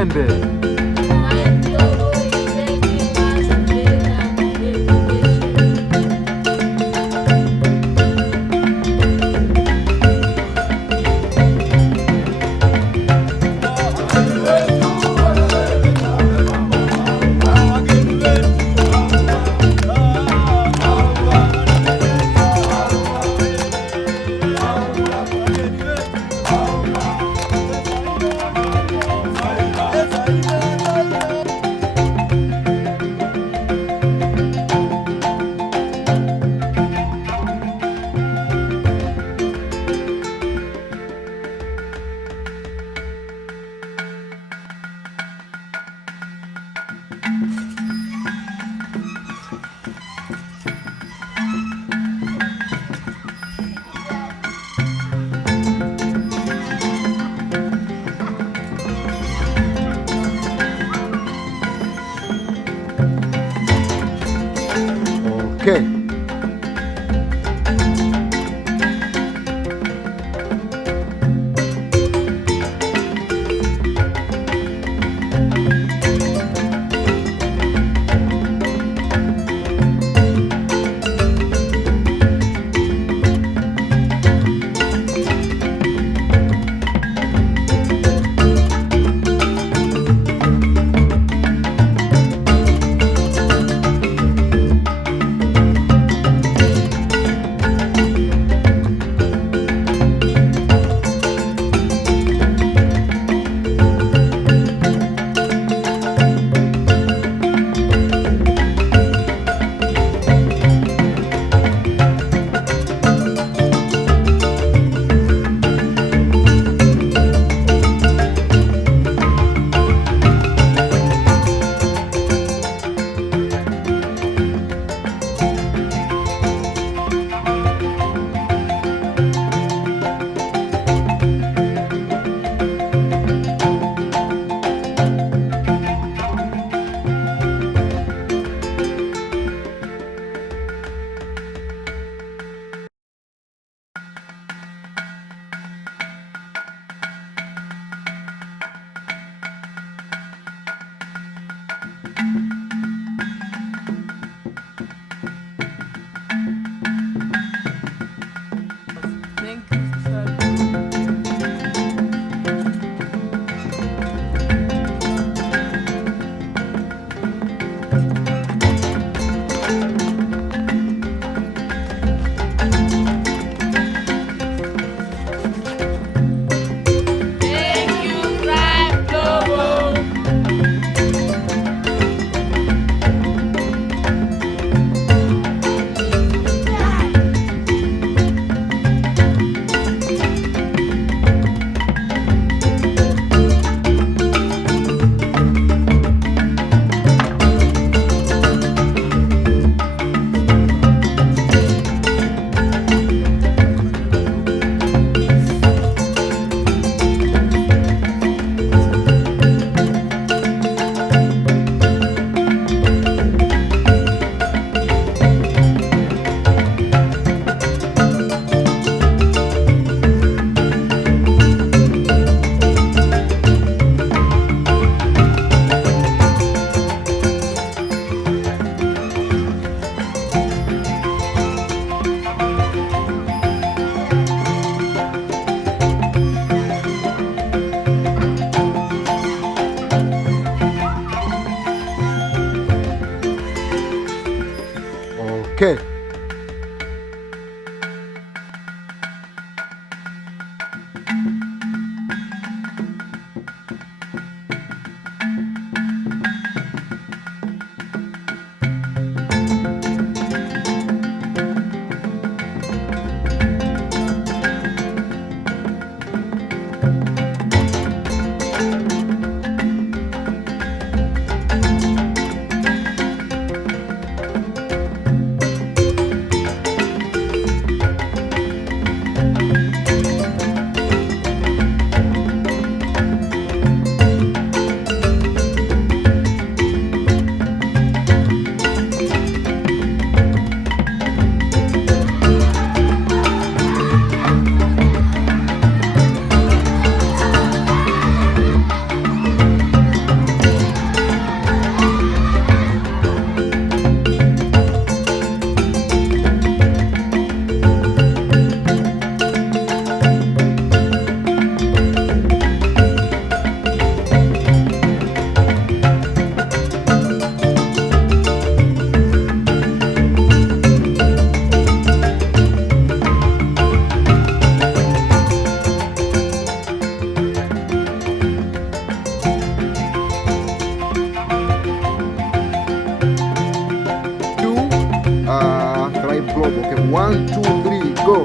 twende. Okay. Thank you, Tribe Global. Okay. Tribe Global. Okay, 1, 2, 3, go.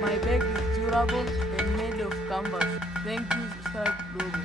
My bag is durable and made of canvas. Thank you, Tribe Global.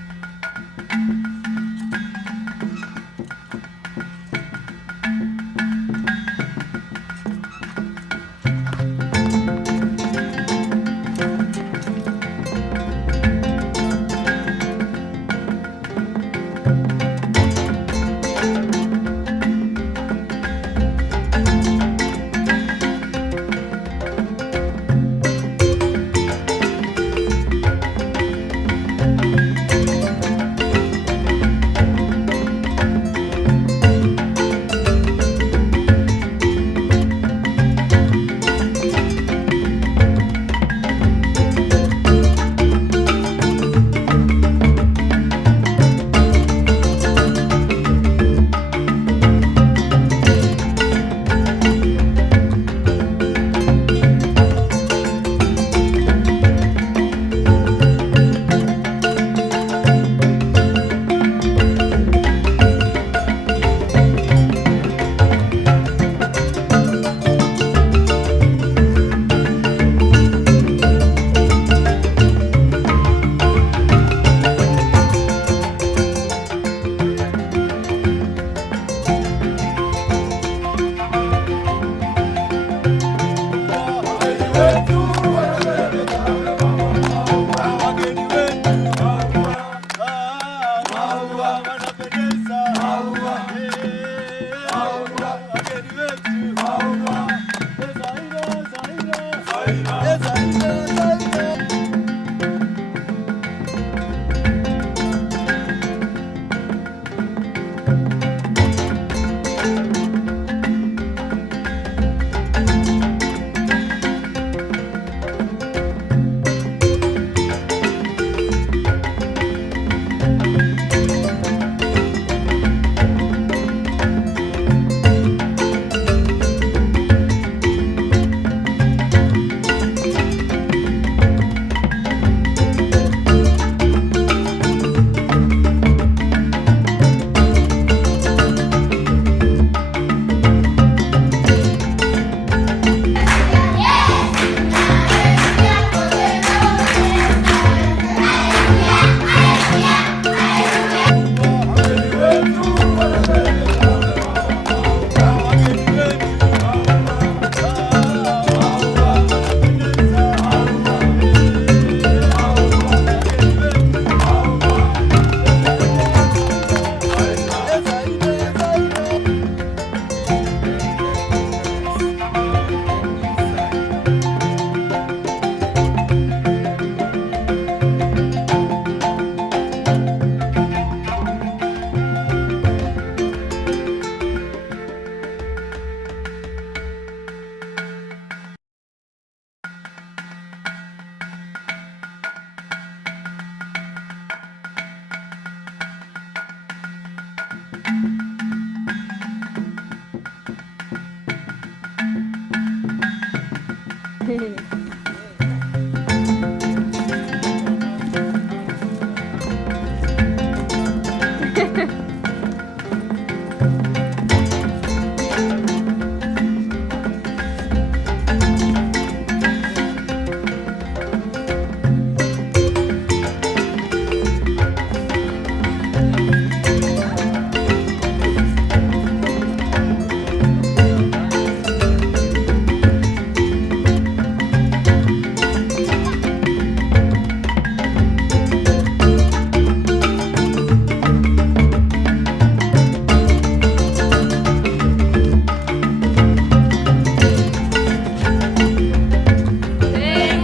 Thank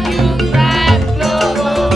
you, Thrive Global.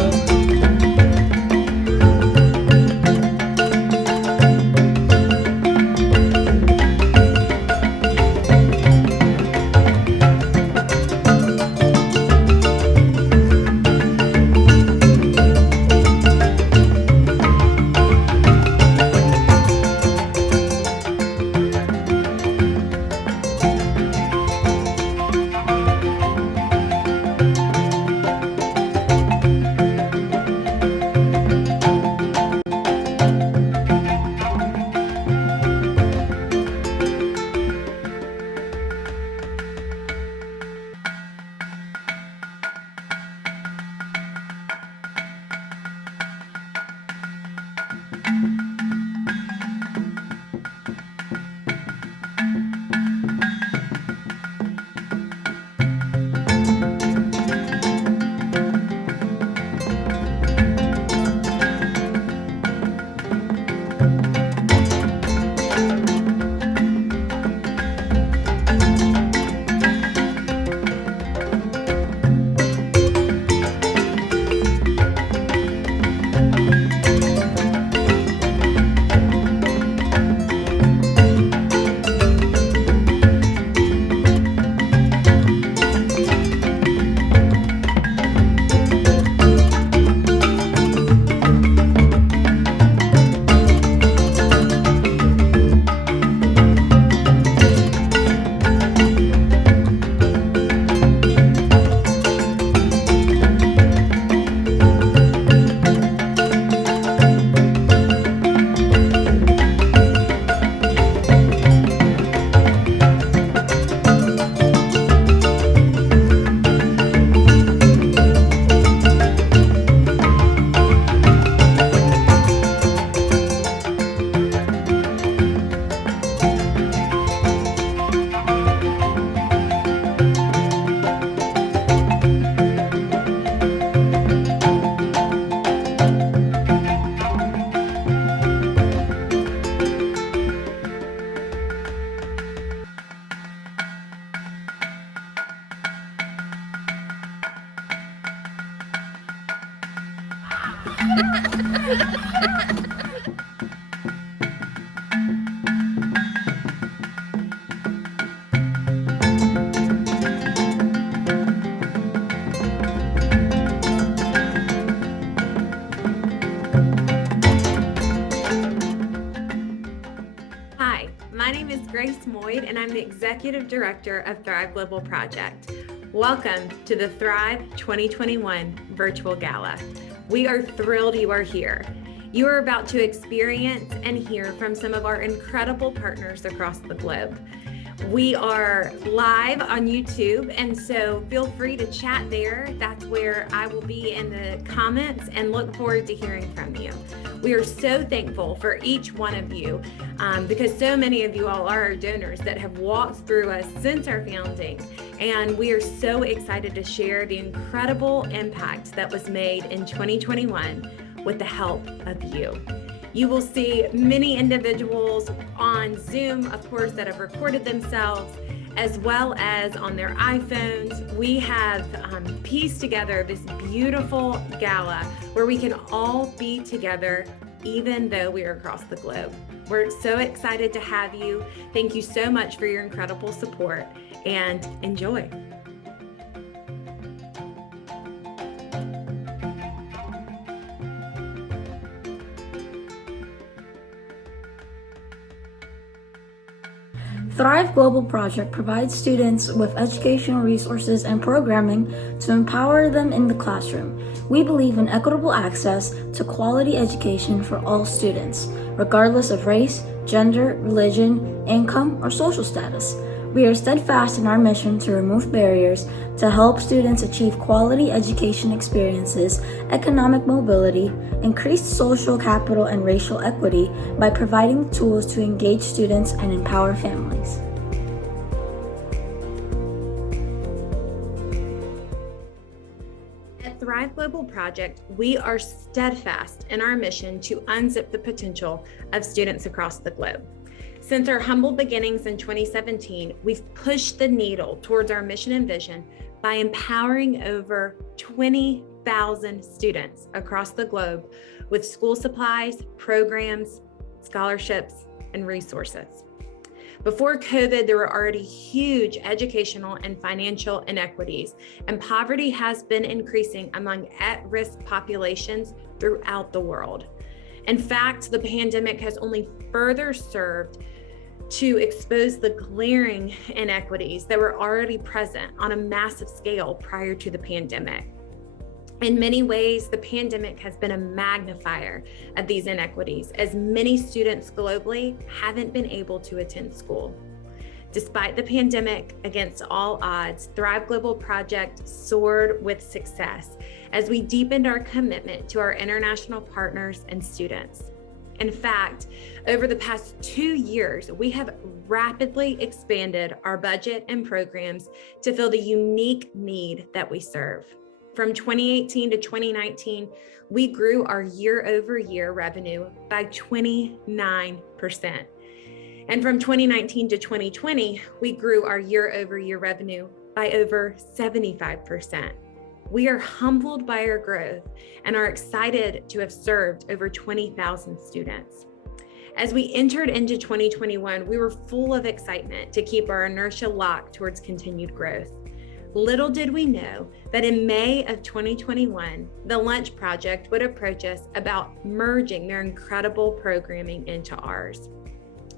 Hi, my name is Grace Moyd, and I'm the Executive Director of Thrive Global Project. Welcome to the Thrive 2021 Virtual Gala. We are thrilled you are here. You are about to experience and hear from some of our incredible partners across the globe. We are live on YouTube, and so feel free to chat there. That's where I will be in the comments and look forward to hearing from you. We are so thankful for each one of you because so many of you all are our donors that have walked through us since our founding. And we are so excited to share the incredible impact that was made in 2021 with the help of you. You will see many individuals on Zoom, of course, that have recorded themselves, as well as on their iPhones. We have pieced together this beautiful gala where we can all be together, even though we are across the globe. We're so excited to have you. Thank you so much for your incredible support, and enjoy. Thrive Global Project provides students with educational resources and programming to empower them in the classroom. we believe in equitable access to quality education for all students, regardless of race, gender, religion, income, or social status. We are steadfast in our mission to remove barriers to help students achieve quality education experiences, economic mobility, increased social capital, and racial equity by providing tools to engage students and empower families. At Thrive Global Project, we are steadfast in our mission to unzip the potential of students across the globe. Since our humble beginnings in 2017, we've pushed the needle towards our mission and vision by empowering over 20,000 students across the globe with school supplies, programs, scholarships, and resources. Before COVID, there were already huge educational and financial inequities, and poverty has been increasing among at-risk populations throughout the world. In fact, the pandemic has only further served to expose the glaring inequities that were already present on a massive scale prior to the pandemic. In many ways, the pandemic has been a magnifier of these inequities, as many students globally haven't been able to attend school. Despite the pandemic, against all odds, Thrive Global Project soared with success as we deepened our commitment to our international partners and students. In fact, over the past 2 years, we have rapidly expanded our budget and programs to fill the unique need that we serve. From 2018 to 2019, we grew our year-over-year revenue by 29%. And from 2019 to 2020, we grew our year-over-year revenue by over 75%. We are humbled by our growth and are excited to have served over 20,000 students. As we entered into 2021, we were full of excitement to keep our inertia locked towards continued growth. Little did we know that in May of 2021, the Lunch Project would approach us about merging their incredible programming into ours.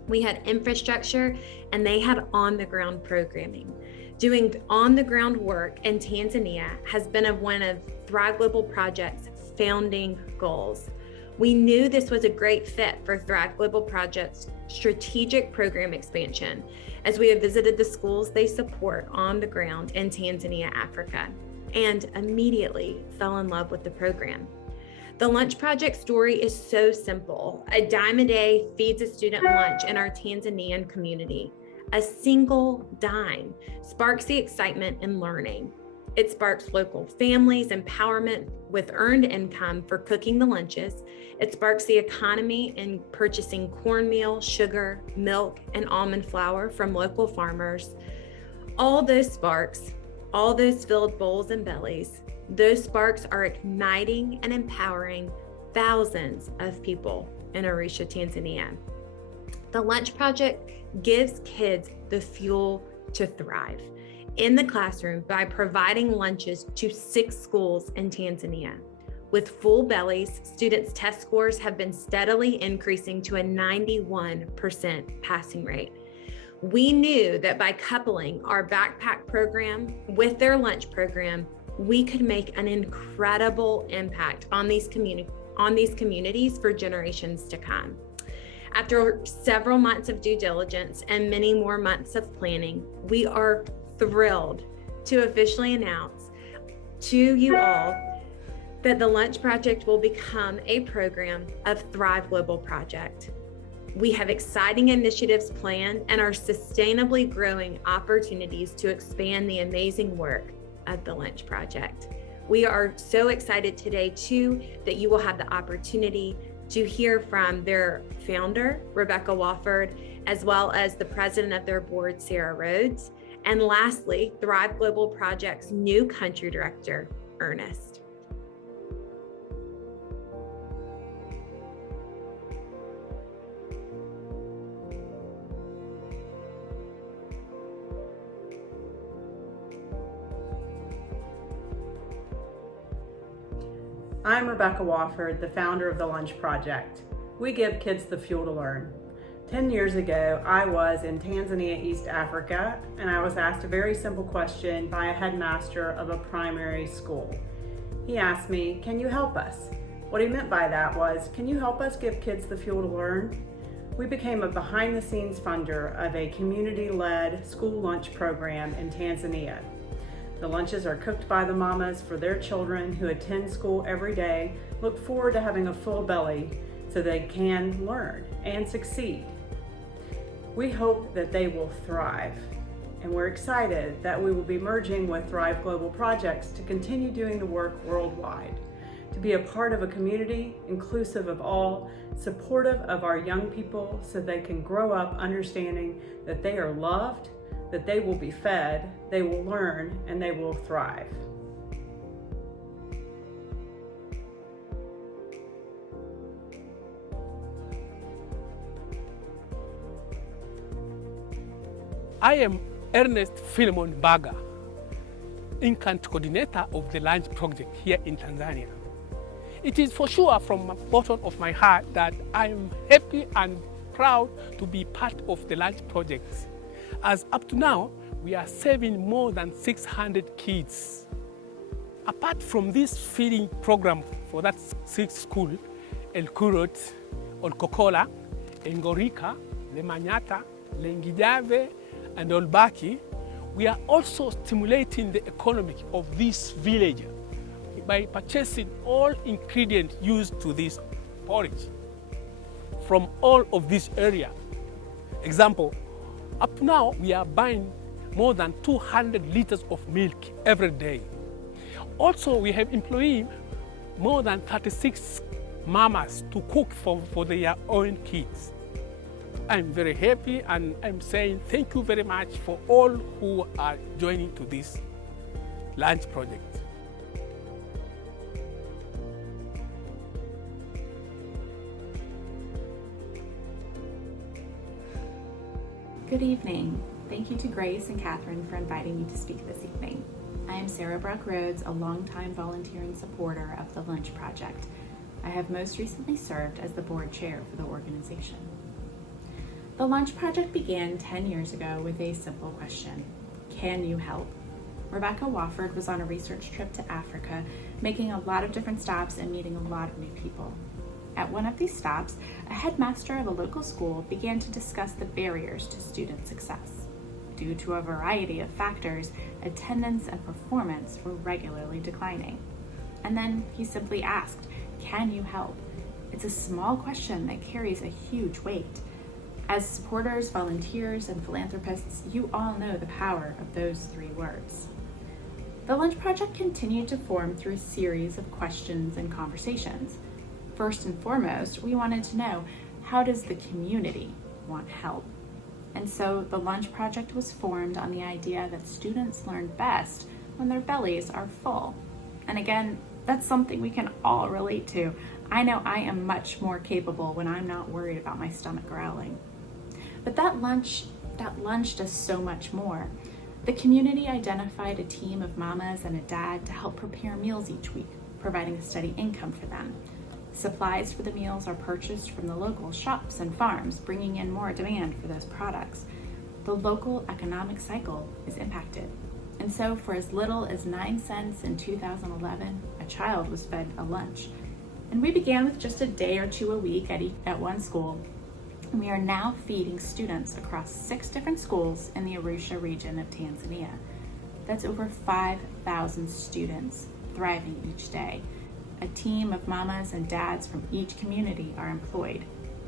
We had infrastructure and they had on-the-ground programming. Doing on-the-ground work in Tanzania has been one of Thrive Global Project's founding goals. We knew this was a great fit for Thrive Global Project's strategic program expansion, as we have visited the schools they support on the ground in Tanzania, Africa, and immediately fell in love with the program. The Lunch Project story is so simple. A dime a day feeds a student lunch in our Tanzanian community. A single dime sparks the excitement in learning. It sparks local families' empowerment with earned income for cooking the lunches. It sparks the economy in purchasing cornmeal, sugar, milk, and almond flour from local farmers. All those sparks, all those filled bowls and bellies, those sparks are igniting and empowering thousands of people in Arusha, Tanzania. The Lunch Project gives kids the fuel to thrive in the classroom by providing lunches to 6 schools in Tanzania. With full bellies, students' test scores have been steadily increasing to a 91% passing rate. We knew that by coupling our backpack program with their lunch program, we could make an incredible impact on these communities for generations to come. After several months of due diligence and many more months of planning, we are thrilled to officially announce to you all that the Lunch Project will become a program of Thrive Global Project. We have exciting initiatives planned and are sustainably growing opportunities to expand the amazing work of the Lunch Project. We are so excited today too that you will have the opportunity to hear from their founder, Rebecca Wofford, as well as the president of their board, Sarah Rhodes, and lastly, Thrive Global Project's new country director, Ernest. I'm Rebecca Wofford, the founder of the Lunch Project. We give kids the fuel to learn. 10 years ago, I was in Tanzania, East Africa, and I was asked a very simple question by a headmaster of a primary school. He asked me, "Can you help us?" What he meant by that was, "Can you help us give kids the fuel to learn?" We became a behind-the-scenes funder of a community-led school lunch program in Tanzania. The lunches are cooked by the mamas for their children who attend school every day, look forward to having a full belly so they can learn and succeed. We hope that they will thrive, and we're excited that we will be merging with Thrive Global Projects to continue doing the work worldwide, to be a part of a community inclusive of all, supportive of our young people so they can grow up understanding that they are loved, that they will be fed, they will learn, and they will thrive. I am Ernest Philemon Baga, Incant Coordinator of the Lunch Project here in Tanzania. It is for sure from the bottom of my heart that I am happy and proud to be part of the Lunch Project, as up to now, we are serving more than 600 kids. Apart from this feeding program for that 6 school, El Kurot, Olkokola, Engorika, Lemanyata, Lengijave, and Olbaki, we are also stimulating the economy of this village by purchasing all ingredients used to this porridge from all of this area. Example, up to now we are buying more than 200 liters of milk every day. Also, we have employed more than 36 mamas to cook for their own kids. I'm very happy and I'm saying thank you very much for all who are joining to this lunch project. Good evening. Thank you to Grace and Catherine for inviting me to speak this evening. I am Sarah Brock Rhodes, a longtime volunteer and supporter of the Lunch Project. I have most recently served as the board chair for the organization. The Lunch Project began 10 years ago with a simple question: can you help? Rebecca Wofford was on a research trip to Africa, making a lot of different stops and meeting a lot of new people. At one of these stops, a headmaster of a local school began to discuss the barriers to student success. Due to a variety of factors, attendance and performance were regularly declining. And then he simply asked, "Can you help?" It's a small question that carries a huge weight. As supporters, volunteers, and philanthropists, you all know the power of those 3 words. The Lunch Project continued to form through a series of questions and conversations. First and foremost, we wanted to know, how does the community want help? And so the Lunch Project was formed on the idea that students learn best when their bellies are full. And again, that's something we can all relate to. I know I am much more capable when I'm not worried about my stomach growling. But that lunch does so much more. The community identified a team of mamas and a dad to help prepare meals each week, providing a steady income for them. Supplies for the meals are purchased from the local shops and farms, bringing in more demand for those products. The local economic cycle is impacted. And so for as little as 9 cents in 2011, a child was fed a lunch. And we began with just a day or 2 a week at one school. And we are now feeding students across 6 different schools in the Arusha region of Tanzania. That's over 5,000 students thriving each day. A team of mamas and dads from each community are employed.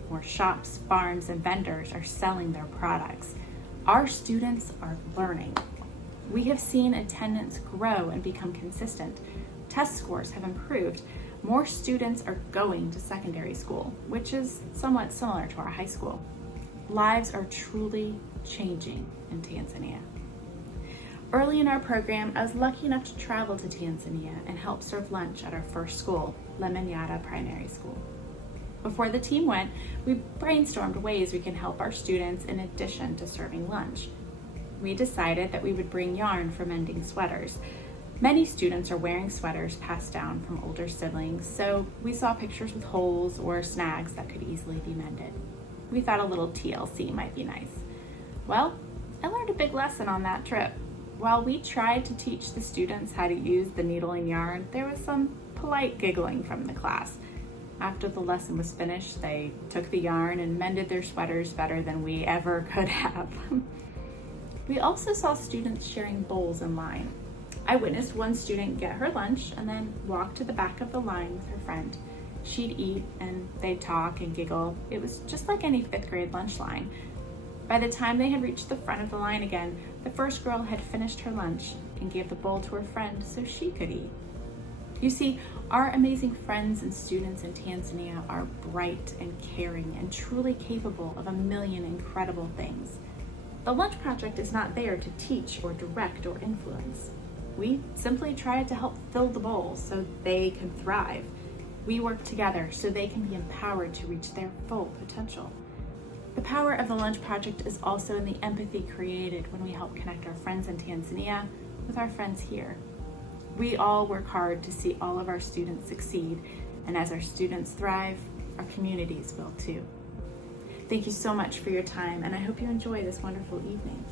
More shops, farms, and vendors are selling their products. Our students are learning. We have seen attendance grow and become consistent. Test scores have improved. More students are going to secondary school, which is somewhat similar to our high school. Lives are truly changing in Tanzania. Early in our program, I was lucky enough to travel to Tanzania and help serve lunch at our first school, Lemanyata Primary School. Before the team went, we brainstormed ways we can help our students in addition to serving lunch. We decided that we would bring yarn for mending sweaters. Many students are wearing sweaters passed down from older siblings, so we saw pictures with holes or snags that could easily be mended. We thought a little TLC might be nice. Well, I learned a big lesson on that trip. While we tried to teach the students how to use the needle and yarn, there was some polite giggling from the class. After the lesson was finished, they took the yarn and mended their sweaters better than we ever could have. We also saw students sharing bowls in line. I witnessed one student get her lunch and then walk to the back of the line with her friend. She'd eat and they'd talk and giggle. It was just like any fifth grade lunch line. By the time they had reached the front of the line again, the first girl had finished her lunch and gave the bowl to her friend so she could eat. You see, our amazing friends and students in Tanzania are bright and caring and truly capable of a million incredible things. The Lunch Project is not there to teach or direct or influence. We simply try to help fill the bowls so they can thrive. We work together so they can be empowered to reach their full potential. The power of the Lunch Project is also in the empathy created when we help connect our friends in Tanzania with our friends here. We all work hard to see all of our students succeed, and as our students thrive, our communities will too. Thank you so much for your time, and I hope you enjoy this wonderful evening.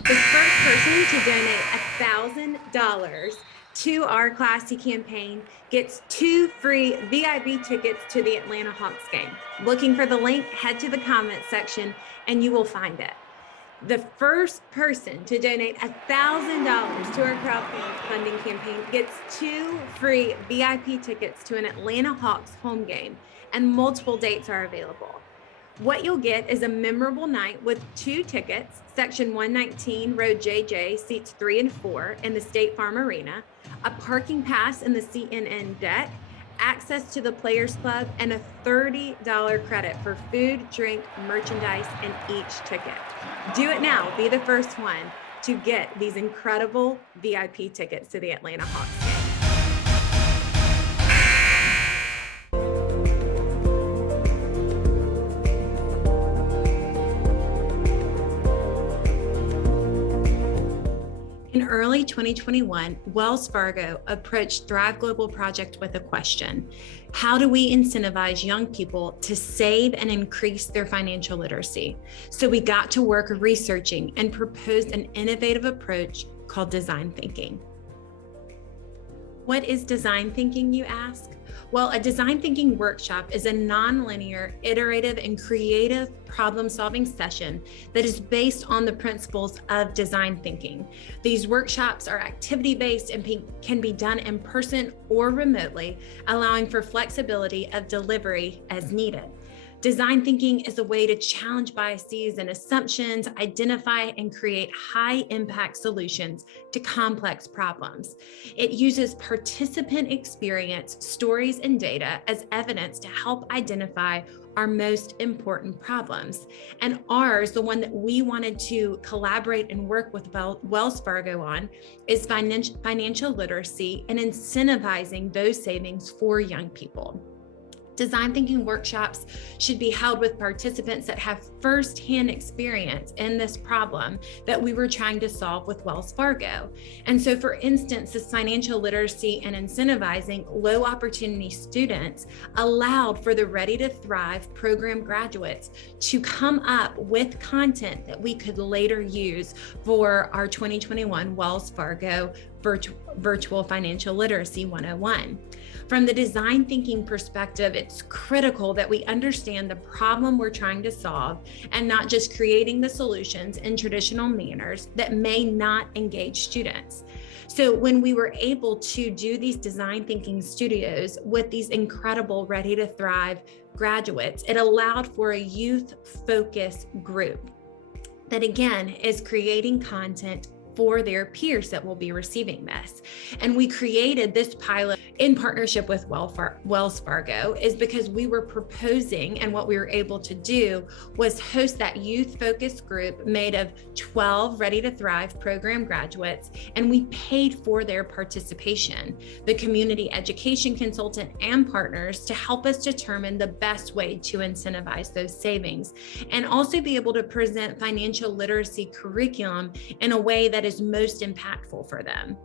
The first person to donate $1,000 to our Classy campaign gets 2 free VIP tickets to the Atlanta Hawks game. Looking for the link, head to the comments section and you will find it. The first person to donate $1,000 to our crowdfunding campaign gets 2 free VIP tickets to an Atlanta Hawks home game, and multiple dates are available. What you'll get is a memorable night with 2 tickets, section 119, row JJ, seats 3 and 4 in the State Farm Arena, a parking pass in the CNN deck, access to the Players Club, and a $30 credit for food, drink, merchandise, and each ticket. Do it now. Be the first one to get these incredible VIP tickets to the Atlanta Hawks game. In early 2021, Wells Fargo approached Thrive Global Project with a question: how do we incentivize young people to save and increase their financial literacy? So we got to work researching and proposed an innovative approach called design thinking. What is design thinking, you ask? Well, a design thinking workshop is a nonlinear, iterative, and creative problem-solving session that is based on the principles of design thinking. These workshops are activity-based and can be done in person or remotely, allowing for flexibility of delivery as needed. Design thinking is a way to challenge biases and assumptions, identify and create high-impact solutions to complex problems. It uses participant experience, stories, and data as evidence to help identify our most important problems. And ours, the one that we wanted to collaborate and work with Wells Fargo on, is financial literacy and incentivizing those savings for young people. Design thinking workshops should be held with participants that have firsthand experience in this problem that we were trying to solve with Wells Fargo. And so, for instance, this financial literacy and incentivizing low opportunity students allowed for the Ready to Thrive program graduates to come up with content that we could later use for our 2021 Wells Fargo Virtual Financial Literacy 101. From the design thinking perspective, it's critical that we understand the problem we're trying to solve and not just creating the solutions in traditional manners that may not engage students. So when we were able to do these design thinking studios with these incredible Ready to Thrive graduates, it allowed for a youth-focused group that, again, is creating content for their peers that will be receiving this. And we created this pilot in partnership with Wells Fargo is because we were proposing, and what we were able to do was host that youth-focused group made of 12 Ready to Thrive program graduates, and we paid for their participation, the community education consultant and partners, to help us determine the best way to incentivize those savings, and also be able to present financial literacy curriculum in a way that that is most impactful for them.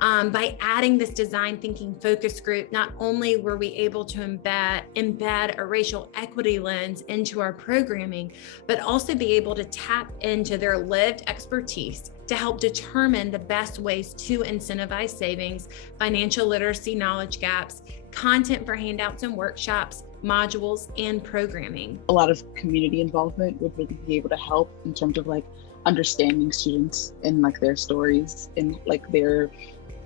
By adding this design thinking focus group, not only were we able to embed a racial equity lens into our programming, but also be able to tap into their lived expertise to help determine the best ways to incentivize savings, financial literacy knowledge gaps, content for handouts and workshops, modules, and programming. A lot of community involvement would really be able to help in terms of like understanding students and like their stories and like their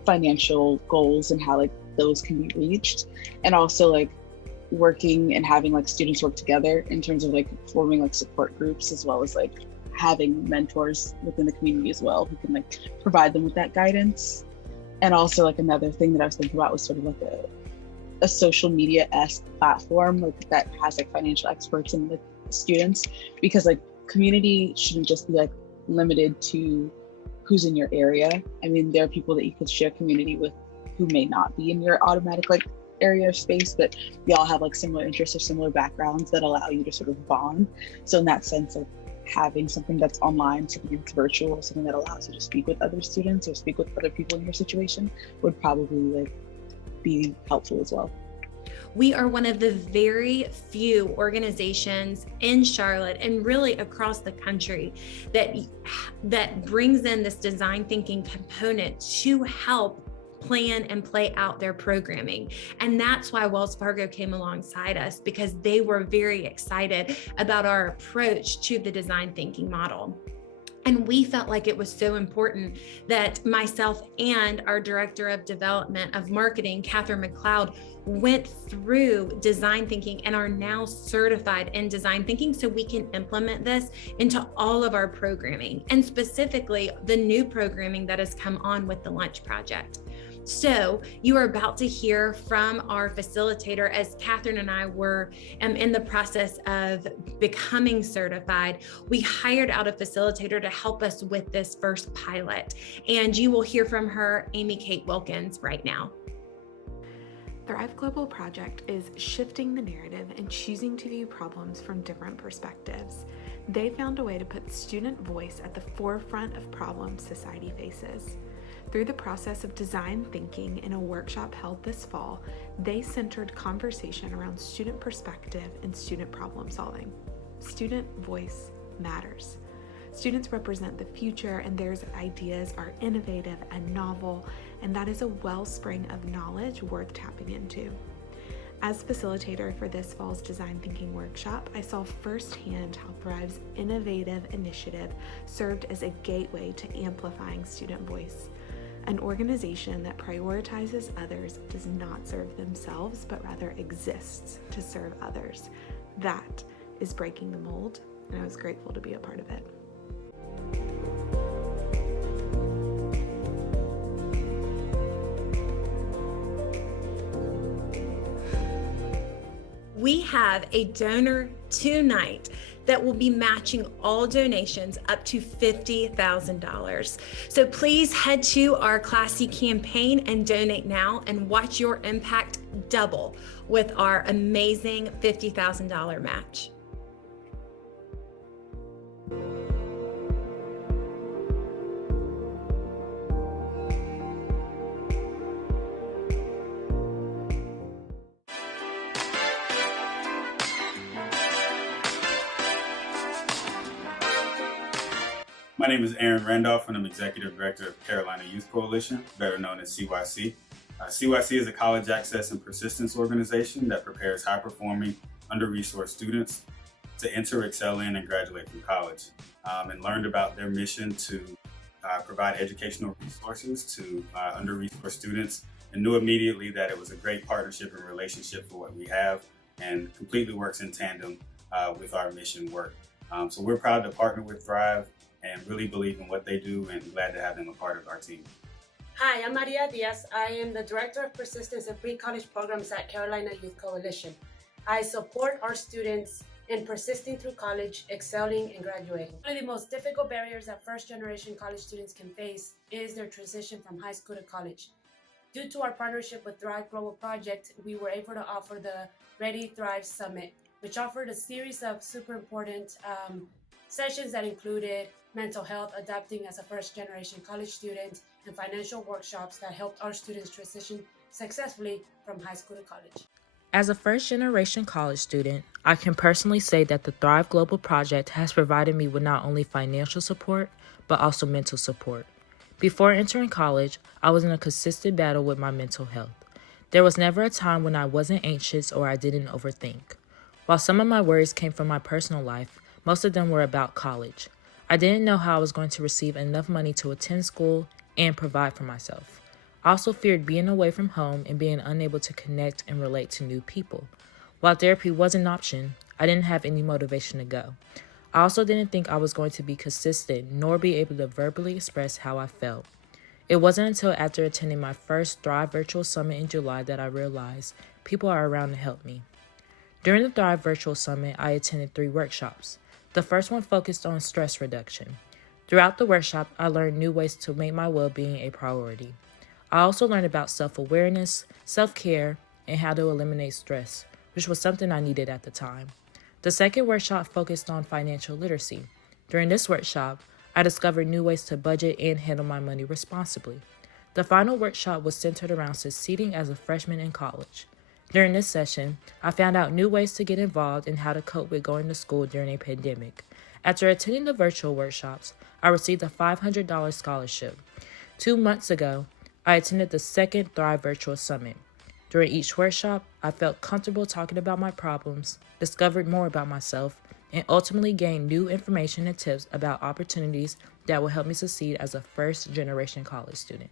financial goals and how like those can be reached, and also like working and having like students work together in terms of like forming like support groups, as well as like having mentors within the community as well who can like provide them with that guidance. And also like another thing that I was thinking about was sort of like a social media-esque platform like that has like financial experts and like students, because like community shouldn't just be like limited to who's in your area. I mean, there are people that you could share community with who may not be in your automatic like area of space, but we all have like similar interests or similar backgrounds that allow you to sort of bond. So in that sense, like having something that's online, something that's virtual, something that allows you to speak with other students or speak with other people in your situation would probably like be helpful as well. We are one of the very few organizations in Charlotte and really across the country that brings in this design thinking component to help plan and play out their programming. And that's why Wells Fargo came alongside us, because they were very excited about our approach to the design thinking model. And we felt like it was so important that myself and our director of development of marketing, Catherine McLeod, went through design thinking and are now certified in design thinking so we can implement this into all of our programming, and specifically the new programming that has come on with the Lunch Project. So you are about to hear from our facilitator as Catherine and I were in the process of becoming certified. We hired out a facilitator to help us with this first pilot, and you will hear from her, Amy Kate Wilkins, right now. Thrive Global Project is shifting the narrative and choosing to view problems from different perspectives. They found a way to put student voice at the forefront of problems society faces. Through the process of design thinking in a workshop held this fall, they centered conversation around student perspective and student problem solving. Student voice matters. Students represent the future, and their ideas are innovative and novel, and that is a wellspring of knowledge worth tapping into. As facilitator for this fall's design thinking workshop, I saw firsthand how Thrive's innovative initiative served as a gateway to amplifying student voice. An organization that prioritizes others does not serve themselves, but rather exists to serve others. That is breaking the mold, and I was grateful to be a part of it. We have a donor tonight that will be matching all donations up to $50,000. So please head to our Classy campaign and donate now and watch your impact double with our amazing $50,000 match. My name is Aaron Randolph, and I'm Executive Director of Carolina Youth Coalition, better known as CYC. CYC is a college access and persistence organization that prepares high-performing, under-resourced students to enter, excel in, and graduate from college, and learned about their mission to provide educational resources to under-resourced students, and knew immediately that it was a great partnership and relationship for what we have, and completely works in tandem with our mission work. So we're proud to partner with Thrive and really believe in what they do, and glad to have them a part of our team. Hi, I'm Maria Diaz. I am the Director of Persistence and Pre-College Programs at Carolina Youth Coalition. I support our students in persisting through college, excelling, and graduating. One of the most difficult barriers that first-generation college students can face is their transition from high school to college. Due to our partnership with Thrive Global Project, we were able to offer the Ready Thrive Summit, which offered a series of super important sessions that included mental health, adapting as a first-generation college student, and financial workshops that helped our students transition successfully from high school to college. As a first-generation college student, I can personally say that the Thrive Global Project has provided me with not only financial support, but also mental support. Before entering college, I was in a consistent battle with my mental health. There was never a time when I wasn't anxious or I didn't overthink. While some of my worries came from my personal life, most of them were about college. I didn't know how I was going to receive enough money to attend school and provide for myself. I also feared being away from home and being unable to connect and relate to new people. While therapy was an option, I didn't have any motivation to go. I also didn't think I was going to be consistent nor be able to verbally express how I felt. It wasn't until after attending my first Thrive Virtual Summit in July that I realized people are around to help me. During the Thrive Virtual Summit, I attended 3 workshops. The first one focused on stress reduction. Throughout the workshop, I learned new ways to make my well-being a priority. I also learned about self-awareness, self-care, and how to eliminate stress, which was something I needed at the time. The second workshop focused on financial literacy. During this workshop, I discovered new ways to budget and handle my money responsibly. The final workshop was centered around succeeding as a freshman in college. During this session, I found out new ways to get involved and how to cope with going to school during a pandemic. After attending the virtual workshops, I received a $500 scholarship. 2 months ago, I attended the second Thrive Virtual Summit. During each workshop, I felt comfortable talking about my problems, discovered more about myself, and ultimately gained new information and tips about opportunities that will help me succeed as a first-generation college student.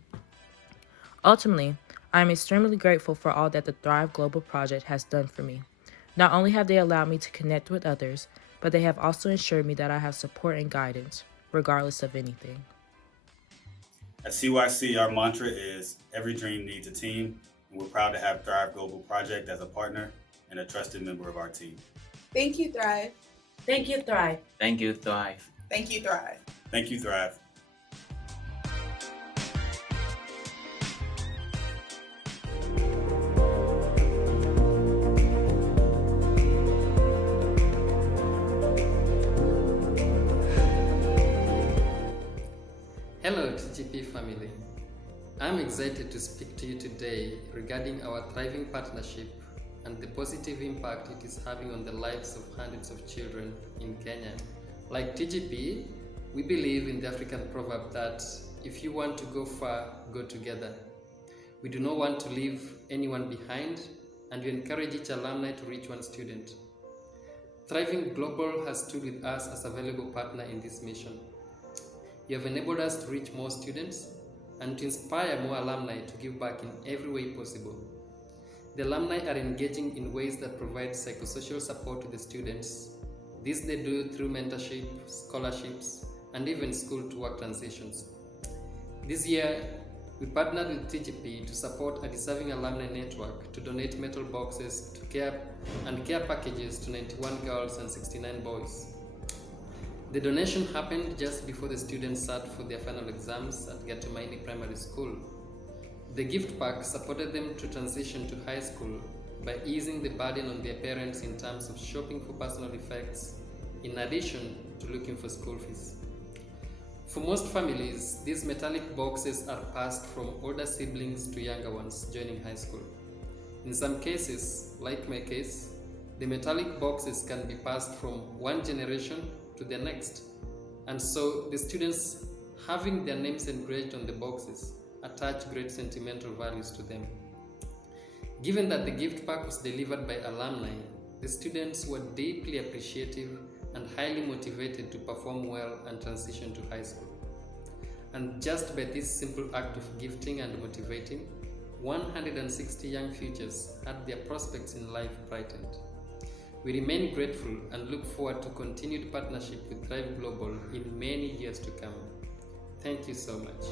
Ultimately, I am extremely grateful for all that the Thrive Global Project has done for me. Not only have they allowed me to connect with others, but they have also ensured me that I have support and guidance, regardless of anything. At CYC, our mantra is every dream needs a team, and we're proud to have Thrive Global Project as a partner and a trusted member of our team. Thank you, Thrive. Thank you, Thrive. Thank you, Thrive. Thank you, Thrive. Thank you, Thrive. Hello TGP family. I'm excited to speak to you today regarding our thriving partnership and the positive impact it is having on the lives of hundreds of children in Kenya. Like TGP, we believe in the African proverb that if you want to go far, go together. We do not want to leave anyone behind, and we encourage each alumni to reach one student. Thriving Global has stood with us as a valuable partner in this mission. You have enabled us to reach more students and to inspire more alumni to give back in every way possible. The alumni are engaging in ways that provide psychosocial support to the students. This they do through mentorship, scholarships, and even school-to-work transitions. This year, we partnered with TGP to support a deserving alumni network to donate metal boxes to care packages to 91 girls and 69 boys. The donation happened just before the students sat for their final exams at Gatumaini Primary School. The gift pack supported them to transition to high school by easing the burden on their parents in terms of shopping for personal effects, in addition to looking for school fees. For most families, these metallic boxes are passed from older siblings to younger ones joining high school. In some cases, like my case, the metallic boxes can be passed from one generation to the next, and so the students having their names engraved on the boxes attach great sentimental values to them. Given that the gift pack was delivered by alumni, the students were deeply appreciative and highly motivated to perform well and transition to high school. And just by this simple act of gifting and motivating, 160 young futures had their prospects in life brightened. We remain grateful and look forward to continued partnership with Thrive Global in many years to come. Thank you so much.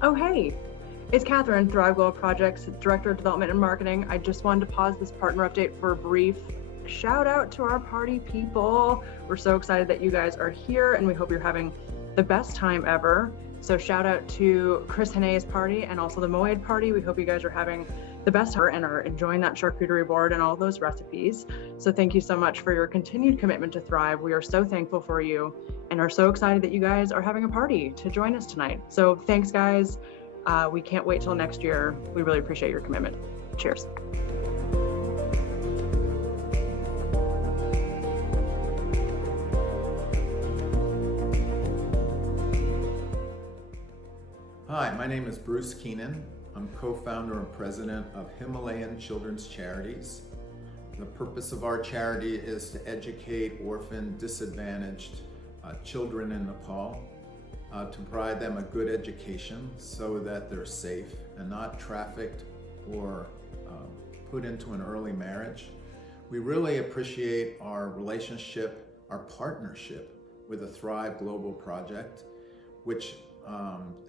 Oh, hey, it's Catherine, Thrive Global Project's Director of Development and Marketing. I just wanted to pause this partner update for a brief shout out to our party people. We're so excited that you guys are here and we hope you're having the best time ever. So shout out to Chris Hane's party and also the Moed party. We hope you guys are having the best time and are enjoying that charcuterie board and all those recipes. So thank you so much for your continued commitment to Thrive. We are so thankful for you and are so excited that you guys are having a party to join us tonight. So thanks, guys. We can't wait till next year. We really appreciate your commitment. Cheers. Hi, my name is Bruce Keenan. I'm co-founder and president of Himalayan Children's Charities. The purpose of our charity is to educate orphan, disadvantaged children in Nepal, to provide them a good education so that they're safe and not trafficked or put into an early marriage. We really appreciate our relationship, our partnership with the Thrive Global Project, which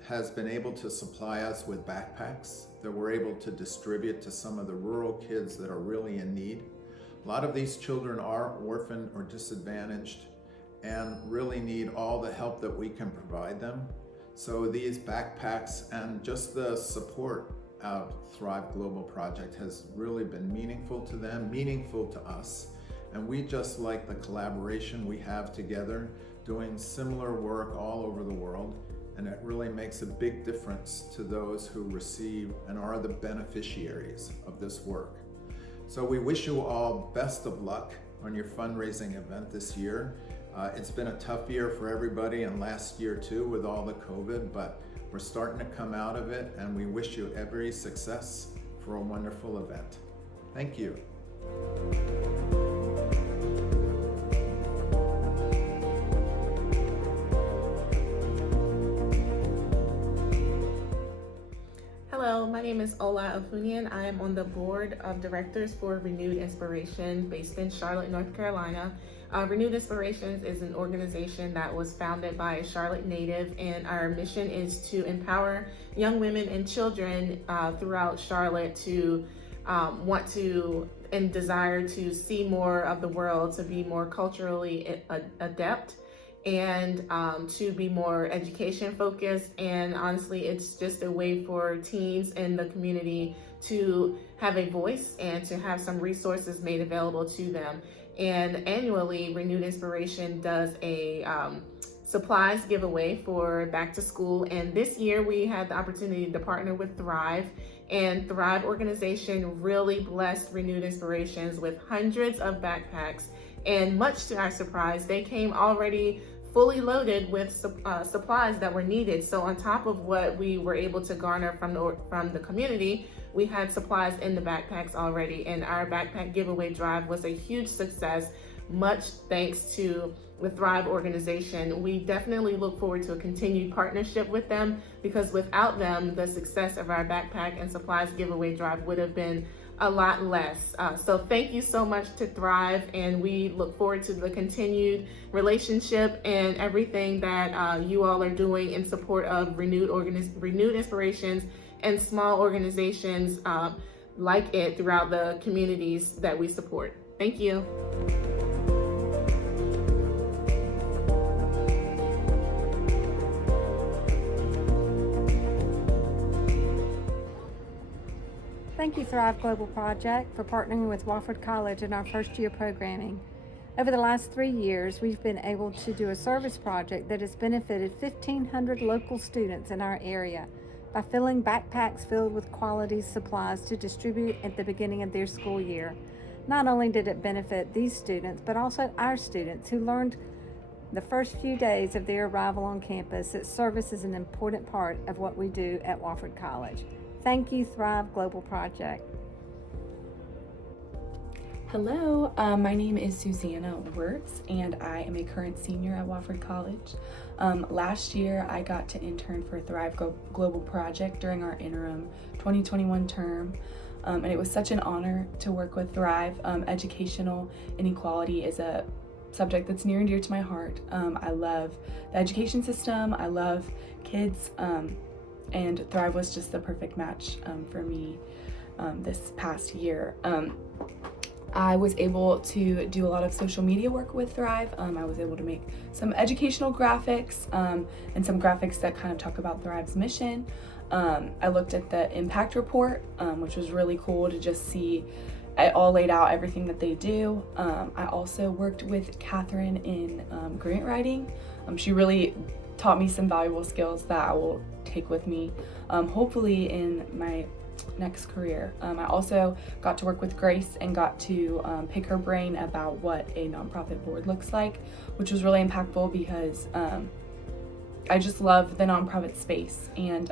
has been able to supply us with backpacks that we're able to distribute to some of the rural kids that are really in need. A lot of these children are orphaned or disadvantaged and really need all the help that we can provide them. So these backpacks and just the support of Thrive Global Project has really been meaningful to them, meaningful to us. And we just like the collaboration we have together, doing similar work all over the world. And it really makes a big difference to those who receive and are the beneficiaries of this work. So we wish you all best of luck on your fundraising event this year. It's been a tough year for everybody, and last year too with all the COVID, but we're starting to come out of it, and we wish you every success for a wonderful event. Thank you. Hello, my name is Ola Afunian. I am on the board of directors for Renewed Inspiration based in Charlotte, North Carolina. Renewed Inspirations is an organization that was founded by a Charlotte native, and our mission is to empower young women and children throughout Charlotte to want to and desire to see more of the world, to be more culturally adept, and to be more education focused. And honestly, it's just a way for teens in the community to have a voice and to have some resources made available to them. And annually, Renewed Inspiration does a supplies giveaway for back to school. And this year we had the opportunity to partner with Thrive, and Thrive organization really blessed Renewed Inspirations with hundreds of backpacks. And much to our surprise, they came already fully loaded with supplies that were needed. So on top of what we were able to garner from the community, we had supplies in the backpacks already, and our backpack giveaway drive was a huge success, much thanks to the Thrive organization. We definitely look forward to a continued partnership with them, because without them, the success of our backpack and supplies giveaway drive would have been a lot less. So thank you so much to Thrive, and we look forward to the continued relationship and everything that you all are doing in support of Renewed Inspirations and small organizations like it throughout the communities that we support. Thank you. Thank you, Thrive Global Project, for partnering with Wofford College in our first year programming. Over the last 3 years, we've been able to do a service project that has benefited 1,500 local students in our area by filling backpacks filled with quality supplies to distribute at the beginning of their school year. Not only did it benefit these students, but also our students who learned the first few days of their arrival on campus that service is an important part of what we do at Wofford College. Thank you, Thrive Global Project. Hello, my name is Susanna Wirtz, and I am a current senior at Wofford College. Last year, I got to intern for Thrive Global Project during our interim 2021 term, and it was such an honor to work with Thrive. Educational inequality is a subject that's near and dear to my heart. I love the education system, I love kids, and Thrive was just the perfect match for me this past year. I was able to do a lot of social media work with Thrive. I was able to make some educational graphics and some graphics that kind of talk about Thrive's mission. I looked at the impact report, which was really cool to just see it all laid out, everything that they do. I also worked with Catherine in grant writing. She really taught me some valuable skills that I will take with me, hopefully in my next career. I also got to work with Grace and got to pick her brain about what a nonprofit board looks like, which was really impactful because I just love the nonprofit space, and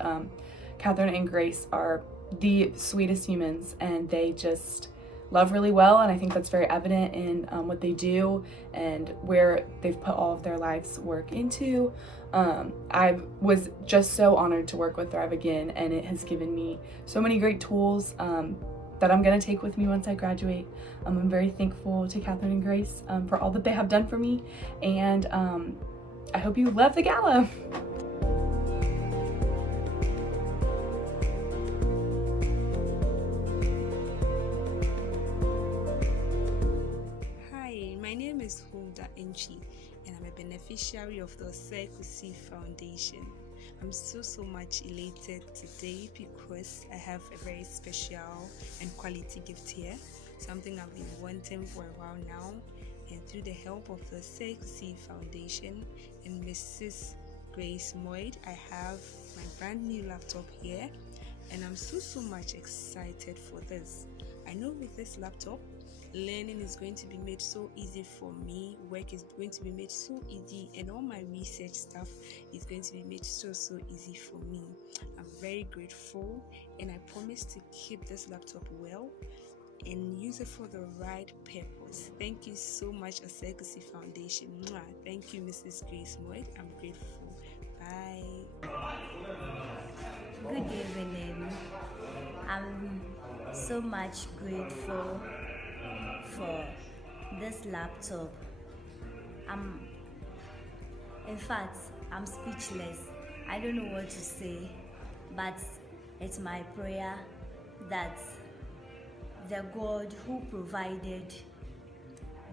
Catherine and Grace are the sweetest humans, and they just love really well, and I think that's very evident in what they do and where they've put all of their life's work into. I was just so honored to work with Thrive again, and it has given me so many great tools that I'm gonna take with me once I graduate. I'm very thankful to Catherine and Grace for all that they have done for me, and I hope you love the gala. My name is Hulda Enchi, and I'm a beneficiary of the Osei Foundation. I'm so much elated today because I have a very special and quality gift here, something I've been wanting for a while now, and through the help of the Osei Foundation and Mrs. Grace Moyd, I have my brand new laptop here, and I'm so much excited for this. I know with this laptop, learning is going to be made so easy for me, work is going to be made so easy, and all my research stuff is going to be made so easy for me. I'm very grateful, and I promise to keep this laptop well and use it for the right purpose. Thank you so much, Osei Foundation. Mwah. Thank you, Mrs. Grace Moyd. I'm grateful. Bye. Good evening. I'm so much grateful for this laptop. In fact, I'm speechless. I don't know what to say, but it's my prayer that the God who provided,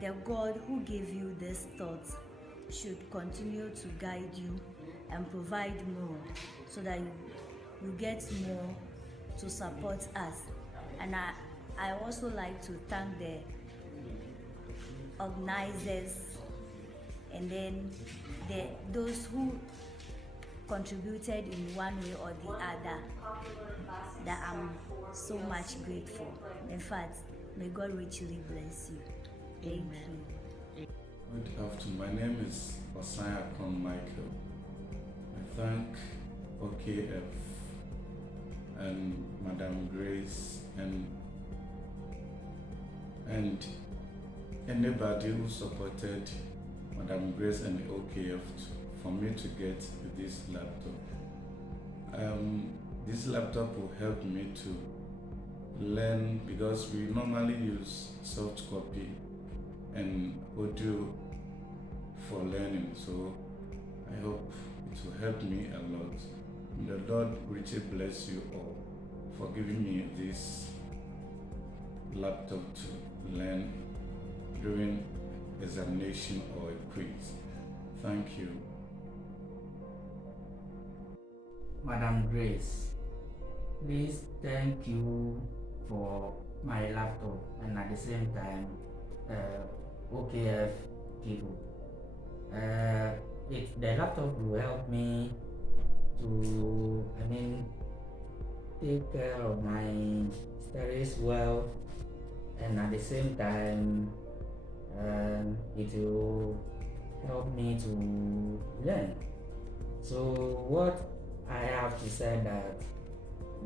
the God who gave you this thought should continue to guide you and provide more so that you get more to support us. And I also like to thank the organizers and then those who contributed in one way or the other, that I'm so much grateful. In fact, may God richly bless you. Thank you. Good afternoon. My name is Osaya Akron Michael. I thank OKF and Madam Grace and anybody who supported Madam Grace and the OKF for me to get this laptop. This laptop will help me to learn, because we normally use soft copy and audio for learning, so I hope it will help me a lot. The Lord richly bless you all for giving me this laptop to learn during examination or a quiz. Thank you. Madam Grace, please thank you for my laptop and at the same time OKF people. The laptop will help me to take care of my studies well, and at the same time it will help me to learn. So what I have to say that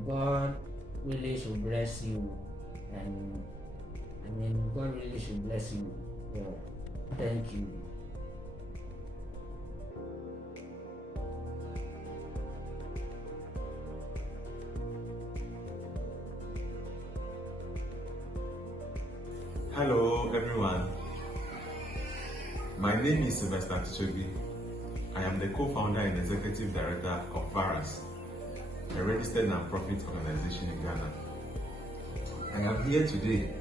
God really should bless you, and God really should bless you. Well, thank you. Hello everyone, my name is Sylvester Chichobi. I am the co-founder and executive director of VARAS, a registered non-profit organization in Ghana. I am here today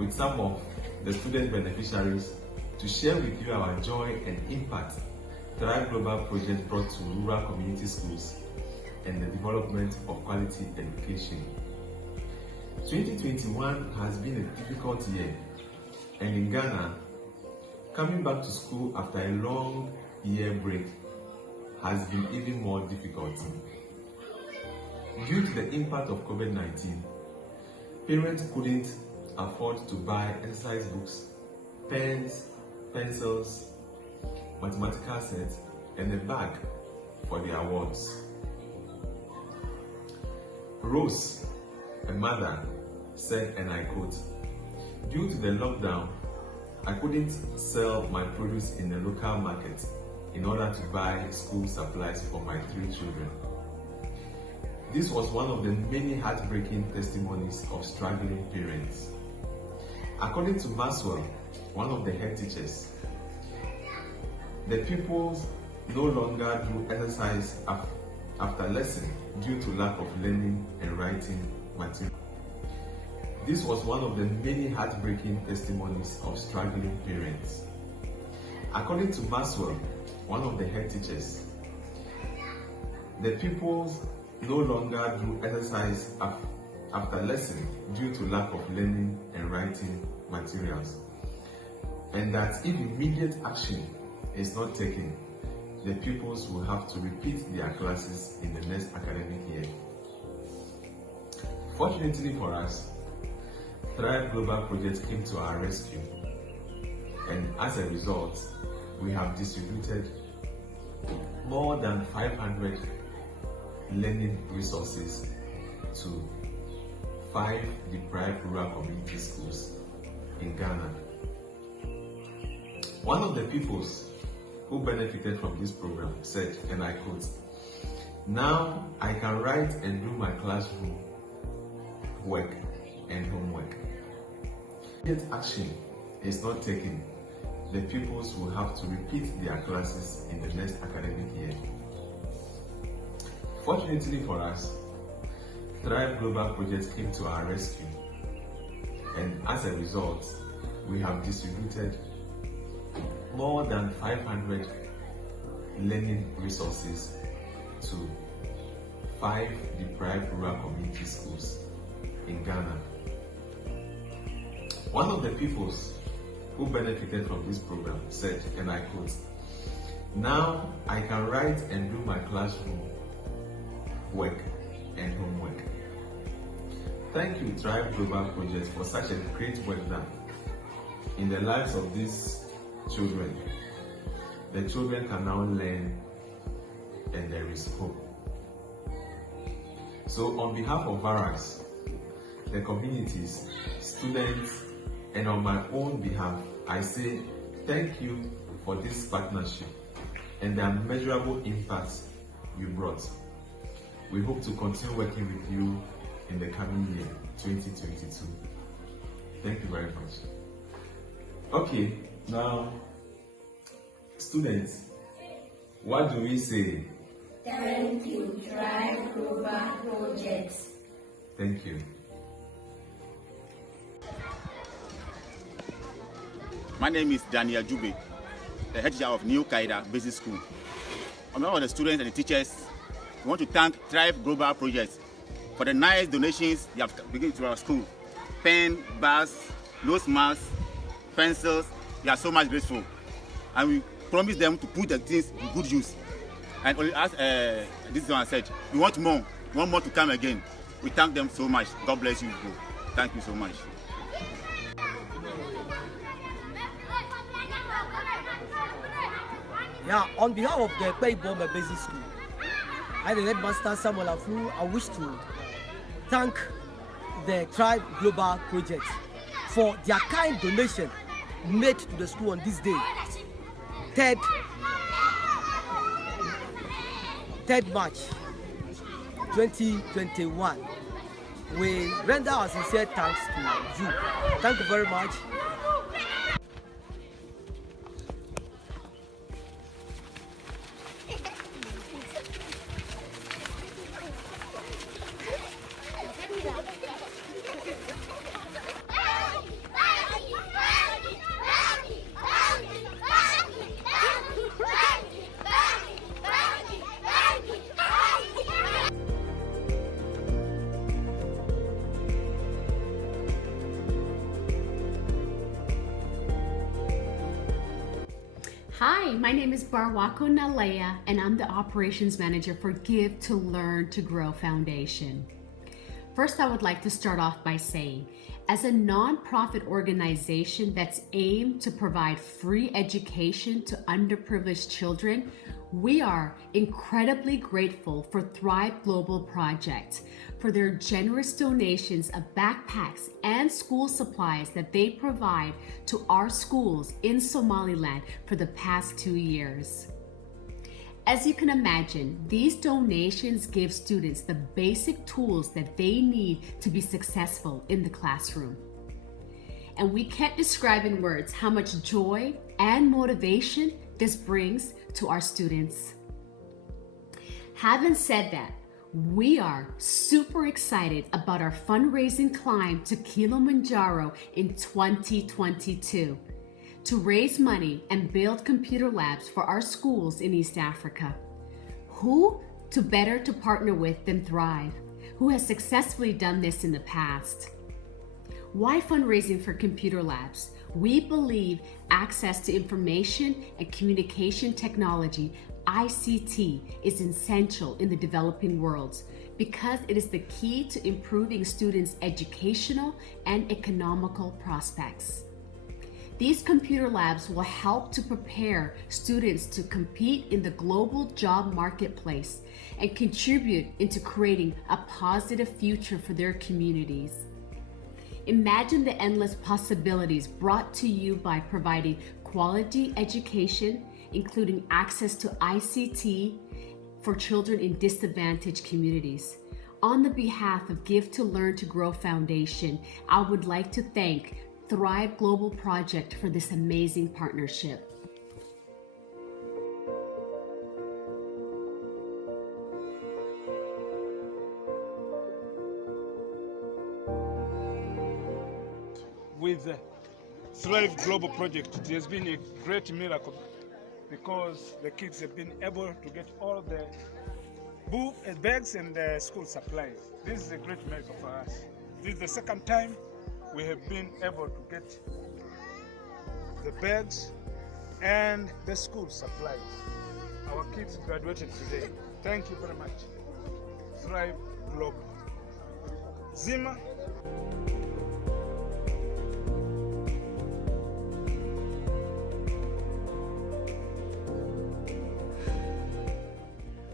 with some of the student beneficiaries to share with you our joy and impact Thrive Global Project brought to rural community schools and the development of quality education. 2021 has been a difficult year, and in Ghana, coming back to school after a long year break has been even more difficult. Due to the impact of COVID-19, parents couldn't afford to buy exercise books, pens, pencils, mathematical sets, and a bag for their awards. Rose, a mother, said, and I quote, "Due to the lockdown, I couldn't sell my produce in the local market in order to buy school supplies for my 3 children." This was one of the many heartbreaking testimonies of struggling parents. According to Maxwell, one of the head teachers, the pupils no longer do exercise after lesson due to lack of learning and writing material. This was one of the many heartbreaking testimonies of struggling parents. According to Maxwell, one of the head teachers, the pupils no longer do exercise after lesson due to lack of learning and writing materials, and that if immediate action is not taken, the pupils will have to repeat their classes in the next academic year. Fortunately for us, Thrive Global Project came to our rescue, and as a result, we have distributed more than 500 learning resources to 5 deprived rural community schools in Ghana. One of the pupils who benefited from this program said, and I quote, "Now I can write and do my classroom work and homework. If action is not taken, the pupils will have to repeat their classes in the next academic year." Fortunately for us, Thrive Global Project came to our rescue, and as a result, we have distributed more than 500 learning resources to 5 deprived rural community schools in Ghana. One of the pupils who benefited from this program said, and I quote, "Now I can write and do my classroom work and homework." Thank you, Thrive Global Project, for such a great work done in the lives of these children. The children can now learn, and there is hope. So on behalf of VARAS, the communities, students, and on my own behalf, I say thank you for this partnership and the unmeasurable impact you brought. We hope to continue working with you in the coming year, 2022. Thank you very much. Okay, now, students, what do we say? Thank you, Thrive Global Project. Thank you. My name is Daniel Jube, the head teacher of New Kaida Basic School. On behalf of the students and the teachers, we want to thank Thrive Global Project for the nice donations they have given to our school. Pen, bags, nose masks, pencils. We are so much grateful. And we promise them to put the things in good use. And as this one said, we want more. We want more to come again. We thank them so much. God bless you. Thank you so much. Yeah, on behalf of the Peiboma Basic School, I, the headmaster Samuel Afu, I wish to thank the Thrive Global Project for their kind donation made to the school on this day, 3rd March 2021. We render our sincere thanks to you. Thank you very much. Hi, my name is Barwako Nalea, and I'm the Operations Manager for Give to Learn to Grow Foundation. First, I would like to start off by saying, as a nonprofit organization that's aimed to provide free education to underprivileged children, we are incredibly grateful for Thrive Global Project for their generous donations of backpacks and school supplies that they provide to our schools in Somaliland for the past 2 years. As you can imagine, these donations give students the basic tools that they need to be successful in the classroom. And we can't describe in words how much joy and motivation this brings to our students. Having said that, we are super excited about our fundraising climb to Kilimanjaro in 2022 to raise money and build computer labs for our schools in East Africa. Who to better to partner with than Thrive, who has successfully done this in the past? Why fundraising for computer labs? We believe access to information and communication technology, ICT, is essential in the developing world because it is the key to improving students' educational and economical prospects. These computer labs will help to prepare students to compete in the global job marketplace and contribute into creating a positive future for their communities. Imagine the endless possibilities brought to you by providing quality education, including access to ICT for children in disadvantaged communities. On the behalf of Give to Learn to Grow Foundation, I would like to thank Thrive Global Project for this amazing partnership. With Thrive Global Project, it has been a great miracle because the kids have been able to get all the bags and school supplies. This is a great miracle for us. This is the second time we have been able to get the bags and the school supplies. Our kids graduated today. Thank you very much. Thrive Global. Zima.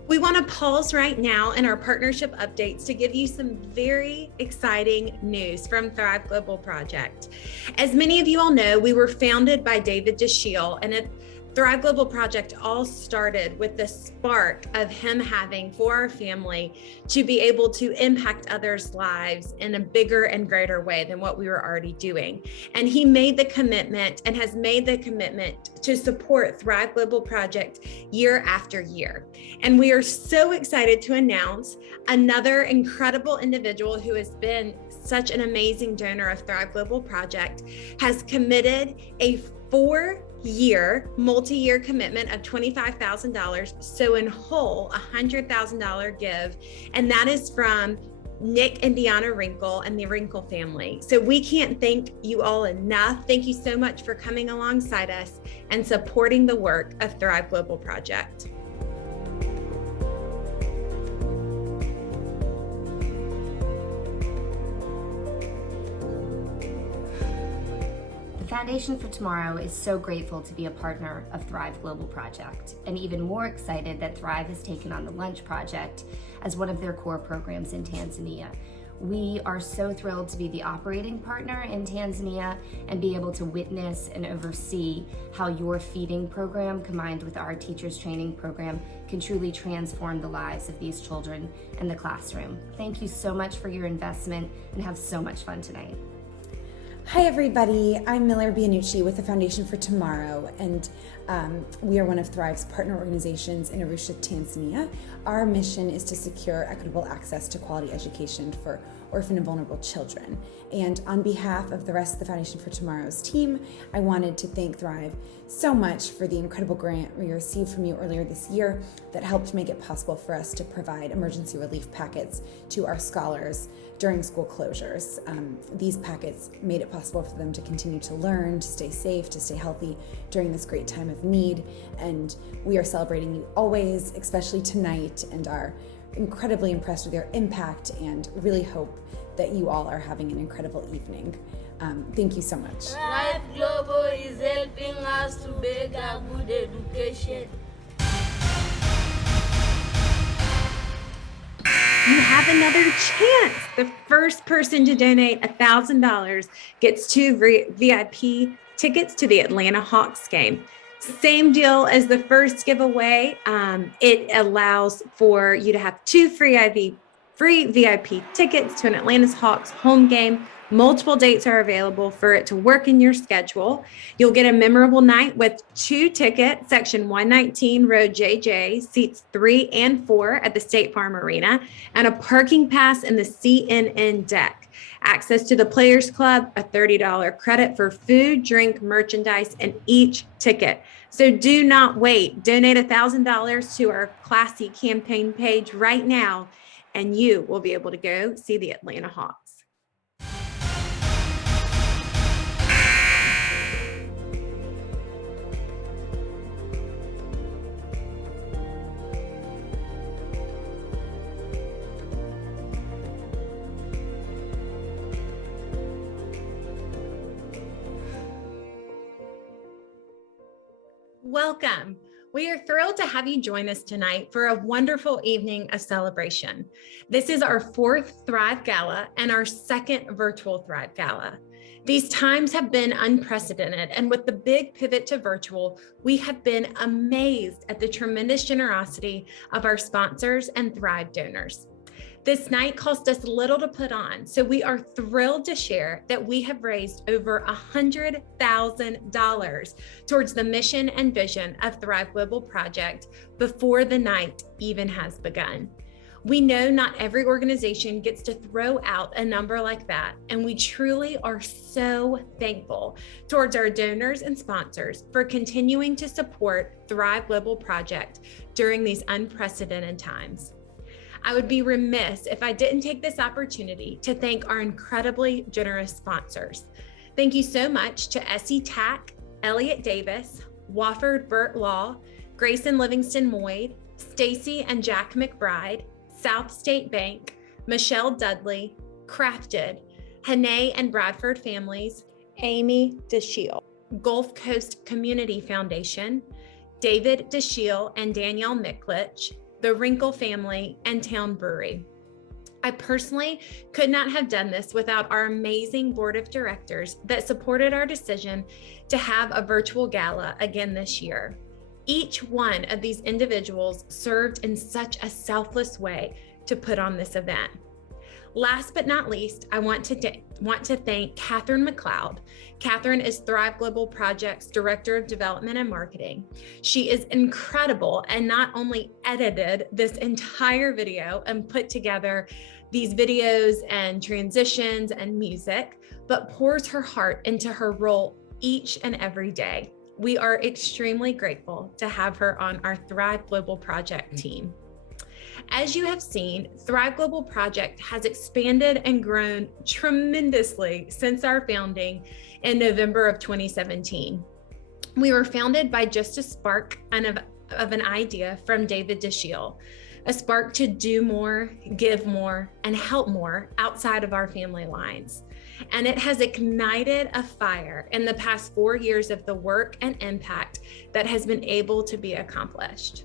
We want to pause right now in our partnership updates to give you some very exciting news from Thrive Global Project. As many of you all know, we were founded by David Dashiell, and Thrive Global Project all started with the spark of him having for our family to be able to impact others' lives in a bigger and greater way than what we were already doing. And he made the commitment and has made the commitment to support Thrive Global Project year after year. And we are so excited to announce another incredible individual who has been such an amazing donor of Thrive Global Project has committed a 4-year, multi-year commitment of $25,000. So in whole, $100,000 give. And that is from Nick and Deanna Wrinkle and the Wrinkle family. So we can't thank you all enough. Thank you so much for coming alongside us and supporting the work of Thrive Global Project. The Foundation for Tomorrow is so grateful to be a partner of Thrive Global Project, and even more excited that Thrive has taken on the Lunch Project as one of their core programs in Tanzania. We are so thrilled to be the operating partner in Tanzania and be able to witness and oversee how your feeding program combined with our teachers training program can truly transform the lives of these children in the classroom. Thank you so much for your investment and have so much fun tonight. Hi everybody, I'm Miller Bianucci with the Foundation for Tomorrow, and we are one of Thrive's partner organizations in Arusha, Tanzania. Our mission is to secure equitable access to quality education for orphan and vulnerable children. And on behalf of the rest of the Foundation for Tomorrow's team, I wanted to thank Thrive so much for the incredible grant we received from you earlier this year that helped make it possible for us to provide emergency relief packets to our scholars during school closures. These packets made it possible for them to continue to learn, to stay safe, to stay healthy during this great time of need. And we are celebrating you always, especially tonight, and are incredibly impressed with your impact and really hope that you all are having an incredible evening. Thank you so much. Thrive Global is helping us to make a good education. You have another chance. The first person to donate $1,000 gets 2 VIP tickets to the Atlanta Hawks game. Same deal as the first giveaway. It allows for you to have 2 free VIP tickets to an Atlanta Hawks home game. Multiple dates are available for it to work in your schedule. You'll get a memorable night with 2 tickets, section 119, row JJ, seats 3 and 4 at the State Farm Arena, and a parking pass in the CNN deck. Access to the Players Club, a $30 credit for food, drink, merchandise, and each ticket. So do not wait. Donate $1,000 to our classy campaign page right now, and you will be able to go see the Atlanta Hawks. Welcome. We are thrilled to have you join us tonight for a wonderful evening of celebration. This is our 4th Thrive Gala and our 2nd virtual Thrive Gala. These times have been unprecedented, and with the big pivot to virtual, we have been amazed at the tremendous generosity of our sponsors and Thrive donors. This night cost us little to put on, so we are thrilled to share that we have raised over $100,000 towards the mission and vision of Thrive Global Project before the night even has begun. We know not every organization gets to throw out a number like that, and we truly are so thankful towards our donors and sponsors for continuing to support Thrive Global Project during these unprecedented times. I would be remiss if I didn't take this opportunity to thank our incredibly generous sponsors. Thank you so much to SE Tack, Elliott Davis, Wofford Burt Law, Grayson Livingston Moyd, Stacy and Jack McBride, South State Bank, Michelle Dudley, Crafted, Hannay and Bradford Families, Amy DeShiel, Gulf Coast Community Foundation, David DeShiel and Danielle Miklich, the Wrinkle Family, and Town Brewery. I personally could not have done this without our amazing board of directors that supported our decision to have a virtual gala again this year. Each one of these individuals served in such a selfless way to put on this event. Last but not least, I want to thank Catherine McLeod. Catherine is Thrive Global Project's Director of Development and Marketing. She is incredible and not only edited this entire video and put together these videos and transitions and music, but pours her heart into her role each and every day. We are extremely grateful to have her on our Thrive Global Project team. As you have seen, Thrive Global Project has expanded and grown tremendously since our founding in November of 2017. We were founded by just a spark of an idea from David DeShiel, a spark to do more, give more, and help more outside of our family lines. And it has ignited a fire in the past 4 years of the work and impact that has been able to be accomplished.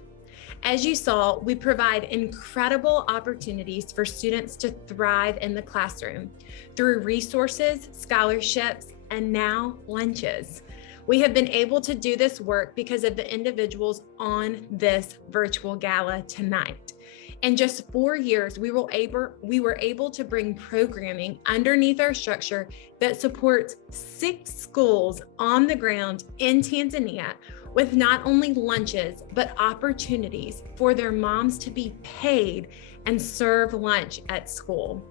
As you saw, we provide incredible opportunities for students to thrive in the classroom through resources, scholarships, and now lunches. We have been able to do this work because of the individuals on this virtual gala tonight. In just 4 years, we were able to bring programming underneath our structure that supports 6 schools on the ground in Tanzania with not only lunches, but opportunities for their moms to be paid and serve lunch at school.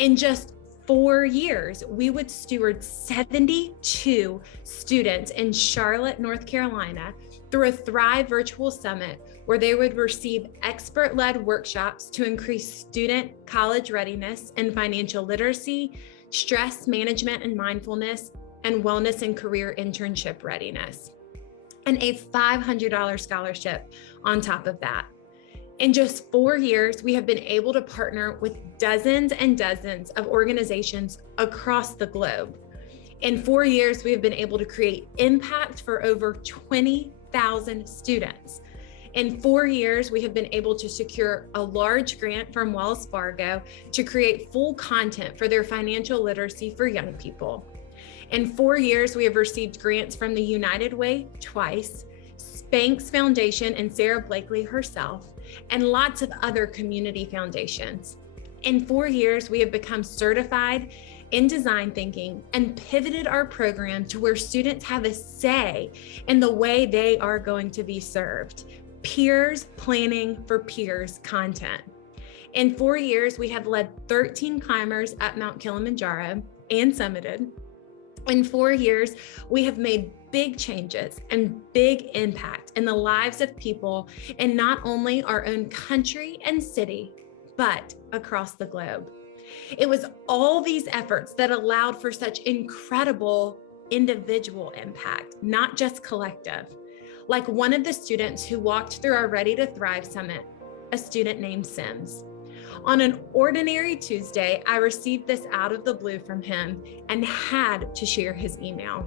In just 4 years, we would steward 72 students in Charlotte, North Carolina through a Thrive Virtual Summit where they would receive expert-led workshops to increase student college readiness and financial literacy, stress management and mindfulness, and wellness and career internship readiness, and a $500 scholarship on top of that. In just 4 years, we have been able to partner with dozens and dozens of organizations across the globe. In 4 years, we have been able to create impact for over 20,000 students. In 4 years, we have been able to secure a large grant from Wells Fargo to create full content for their financial literacy for young people. In 4 years, we have received grants from the United Way twice, Spanx Foundation and Sarah Blakely herself, and lots of other community foundations. In 4 years, we have become certified in design thinking and pivoted our program to where students have a say in the way they are going to be served. Peers planning for peers content. In 4 years, we have led 13 climbers up Mount Kilimanjaro and summited. In 4 years, we have made big changes and big impact in the lives of people in not only our own country and city, but across the globe. It was all these efforts that allowed for such incredible individual impact, not just collective. Like one of the students who walked through our Ready to Thrive Summit, a student named Sims. On an ordinary Tuesday, I received this out of the blue from him and had to share his email.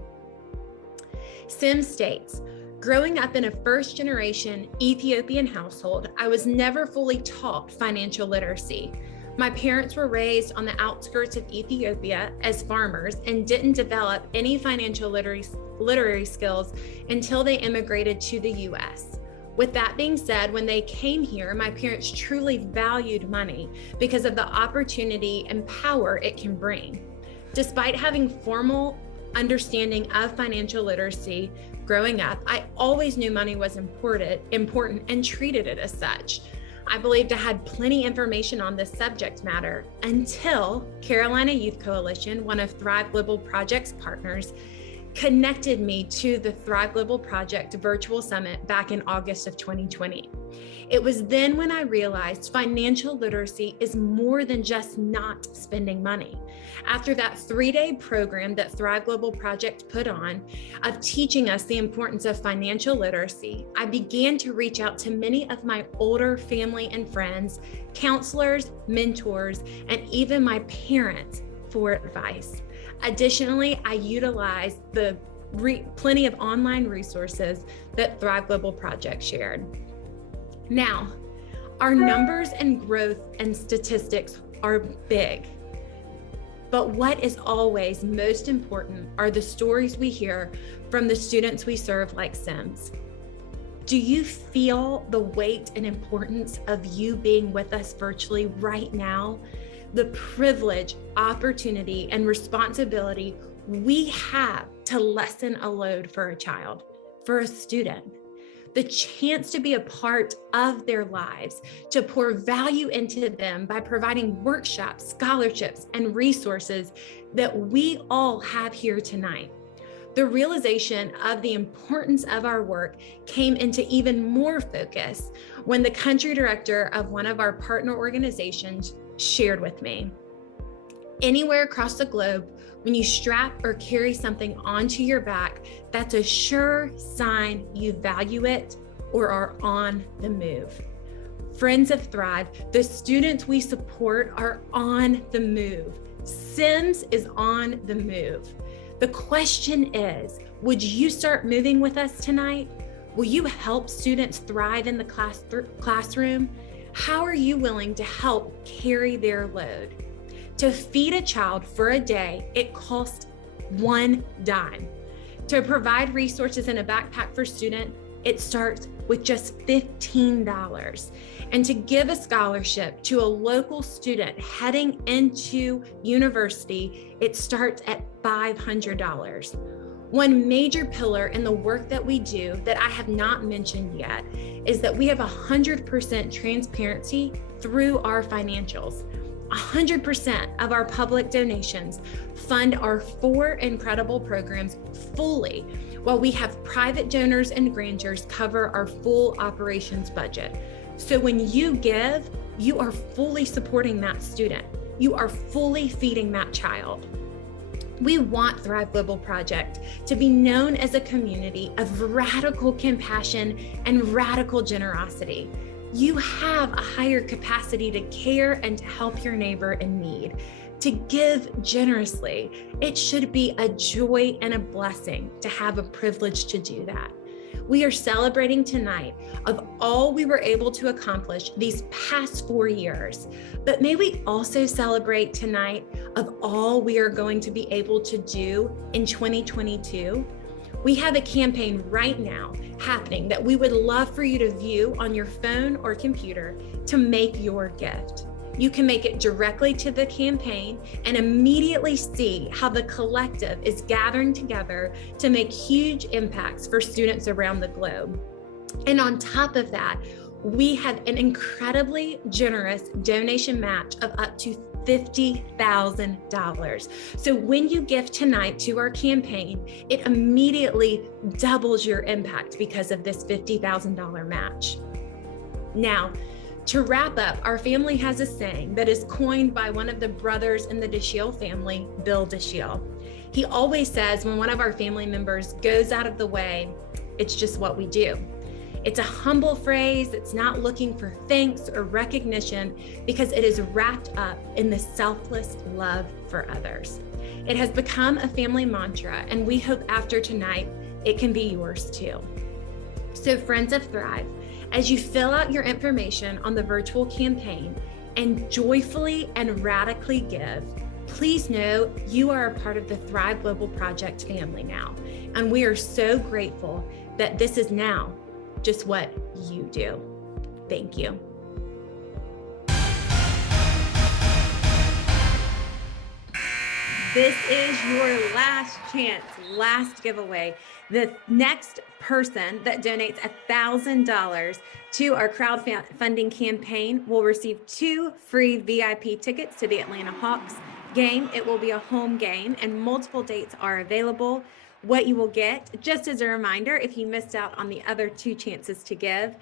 Sims states, growing up in a first-generation Ethiopian household, I was never fully taught financial literacy. My parents were raised on the outskirts of Ethiopia as farmers and didn't develop any financial literary skills until they immigrated to the US. With that being said, when they came here, my parents truly valued money because of the opportunity and power it can bring. Despite having formal understanding of financial literacy growing up, I always knew money was important and treated it as such. I believed I had plenty information on this subject matter until Carolina Youth Coalition, one of Thrive Global Project's partners, connected me to the Thrive Global Project Virtual Summit back in August of 2020. It was then when I realized financial literacy is more than just not spending money. After that 3-day program that Thrive Global Project put on of teaching us the importance of financial literacy, I began to reach out to many of my older family and friends, counselors, mentors, and even my parents for advice. Additionally, I utilized the plenty of online resources that Thrive Global Project shared. Now, our numbers and growth and statistics are big, but what is always most important are the stories we hear from the students we serve like Sims. Do you feel the weight and importance of you being with us virtually right now? The privilege, opportunity, and responsibility we have to lessen a load for a child, for a student. The chance to be a part of their lives, to pour value into them by providing workshops, scholarships, and resources that we all have here tonight. The realization of the importance of our work came into even more focus when the country director of one of our partner organizations shared with me. Anywhere across the globe, when you strap or carry something onto your back, that's a sure sign you value it or are on the move. Friends of Thrive, the students we support are on the move. Sims is on the move. The question is, would you start moving with us tonight? Will you help students thrive in the classroom? How are you willing to help carry their load? To feed a child for a day, it costs $1. To provide resources in a backpack for students, it starts with just $15. And to give a scholarship to a local student heading into university, it starts at $500. One major pillar in the work that we do that I have not mentioned yet is that we have 100% transparency through our financials. 100% of our public donations fund our 4 incredible programs fully, while we have private donors and grantors cover our full operations budget. So when you give, you are fully supporting that student. You are fully feeding that child. We want Thrive Global Project to be known as a community of radical compassion and radical generosity. You have a higher capacity to care and to help your neighbor in need, to give generously. It should be a joy and a blessing to have a privilege to do that. We are celebrating tonight of all we were able to accomplish these past 4 years, but may we also celebrate tonight of all we are going to be able to do in 2022. We have a campaign right now happening that we would love for you to view on your phone or computer to make your gift. You can make it directly to the campaign and immediately see how the collective is gathering together to make huge impacts for students around the globe. And on top of that, we have an incredibly generous donation match of up to $50,000. So when you give tonight to our campaign, it immediately doubles your impact because of this $50,000 match. Now, to wrap up, our family has a saying that is coined by one of the brothers in the Dashiell family, Bill Dashiell. He always says when one of our family members goes out of the way, it's just what we do. It's a humble phrase. It's not looking for thanks or recognition because it is wrapped up in the selfless love for others. It has become a family mantra, and we hope after tonight, it can be yours too. So friends of Thrive, as you fill out your information on the virtual campaign and joyfully and radically give, please know you are a part of the Thrive Global Project family now. And we are so grateful that this is now just what you do. Thank you. This is your last chance, last giveaway. The next person that donates $1,000 to our crowdfunding campaign will receive 2 free VIP tickets to the Atlanta Hawks game. It will be a home game and multiple dates are available. What you will get, just as a reminder, if you missed out on the other 2 chances to give,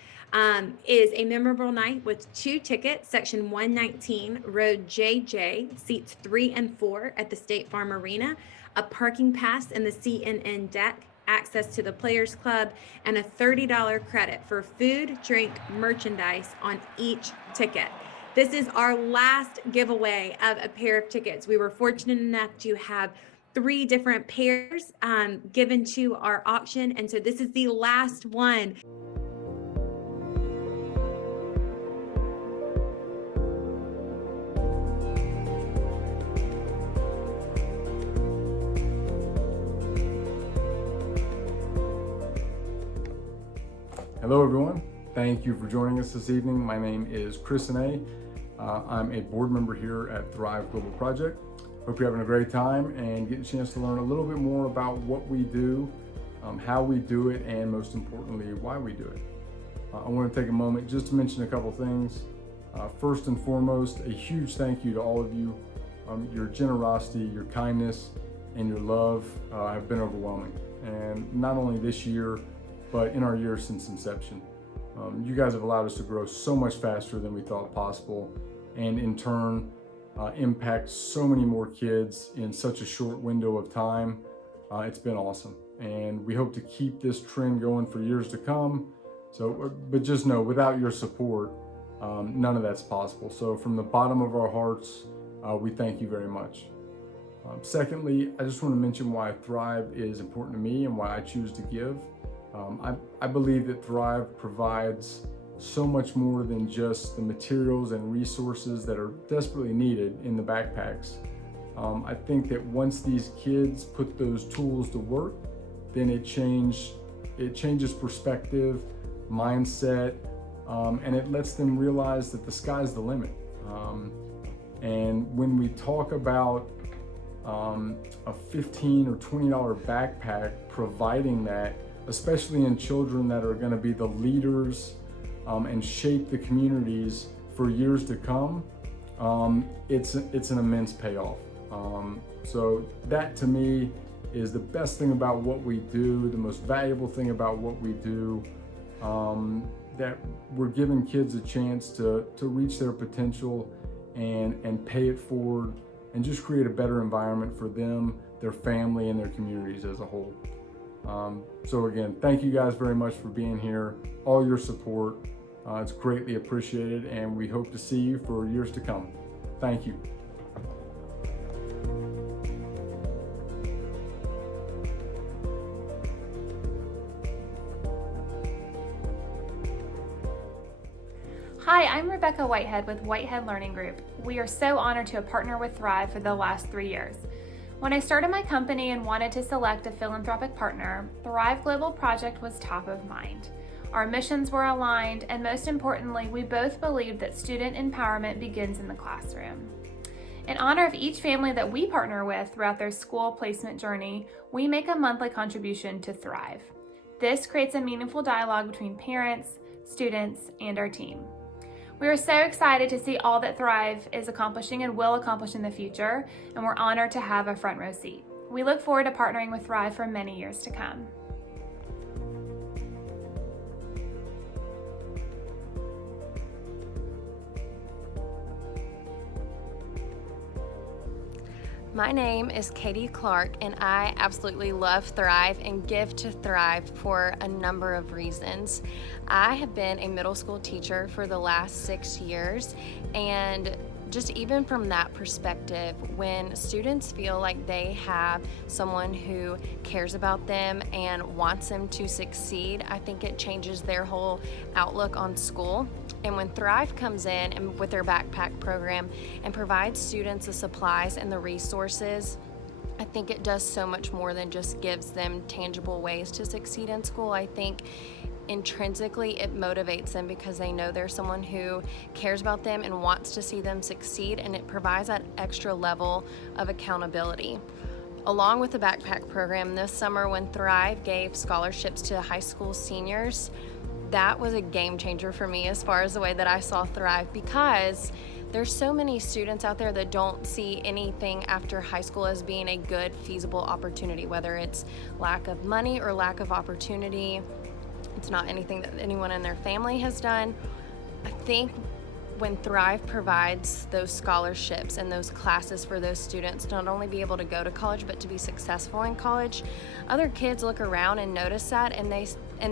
is a memorable night with 2 tickets, section 119, row JJ, seats 3 and 4 at the State Farm Arena, a parking pass in the CNN deck, access to the Players Club, and a $30 credit for food, drink, merchandise on each ticket. This is our last giveaway of a pair of tickets. We were fortunate enough to have 3 different pairs given to our auction, and so this is the last one. Hello everyone, thank you for joining us this evening. My name is Chris Hene. I'm a board member here at Thrive Global Project. Hope you're having a great time and get a chance to learn a little bit more about what we do, how we do it, and most importantly, why we do it. I want to take a moment just to mention a couple things. First and foremost, a huge thank you to all of you. Your generosity, your kindness, and your love have been overwhelming. And not only this year, but in our years since inception. You guys have allowed us to grow so much faster than we thought possible, and in turn, impact so many more kids in such a short window of time. It's been awesome, and we hope to keep this trend going for years to come. So, but just know, without your support, none of that's possible. So from the bottom of our hearts, we thank you very much. Secondly, I just want to mention why Thrive is important to me and why I choose to give. I believe that Thrive provides so much more than just the materials and resources that are desperately needed in the backpacks. I think that once these kids put those tools to work, then it changes perspective, mindset, and it lets them realize that the sky's the limit. And when we talk about a $15 or $20 backpack providing that, especially in children that are going to be the leaders and shape the communities for years to come, it's an immense payoff. So that to me is the best thing about what we do, the most valuable thing about what we do, that we're giving kids a chance to reach their potential and pay it forward and just create a better environment for them, their family, and their communities as a whole. So again, thank you guys very much for being here, all your support. It's greatly appreciated, and we hope to see you for years to come. Thank you. Hi, I'm Rebecca Whitehead with Whitehead Learning Group. We are so honored to have partnered with Thrive for the last 3 years. When I started my company and wanted to select a philanthropic partner, Thrive Global Project was top of mind. Our missions were aligned, and most importantly, we both believed that student empowerment begins in the classroom. In honor of each family that we partner with throughout their school placement journey, we make a monthly contribution to Thrive. This creates a meaningful dialogue between parents, students, and our team. We are so excited to see all that Thrive is accomplishing and will accomplish in the future, and we're honored to have a front row seat. We look forward to partnering with Thrive for many years to come. My name is Katie Clark, and I absolutely love Thrive and give to Thrive for a number of reasons. I have been a middle school teacher for the last 6 years, and just even from that perspective, when students feel like they have someone who cares about them and wants them to succeed, I think it changes their whole outlook on school. And when Thrive comes in and with their backpack program and provides students the supplies and the resources, I think it does so much more than just gives them tangible ways to succeed in school. I think intrinsically it motivates them because they know there's someone who cares about them and wants to see them succeed, and it provides that extra level of accountability. Along with the backpack program, this summer when Thrive gave scholarships to high school seniors, that was a game changer for me as far as the way that I saw Thrive, because there's so many students out there that don't see anything after high school as being a good, feasible opportunity, whether it's lack of money or lack of opportunity. It's not anything that anyone in their family has done. I think when Thrive provides those scholarships and those classes for those students to not only be able to go to college, but to be successful in college, other kids look around and notice that, and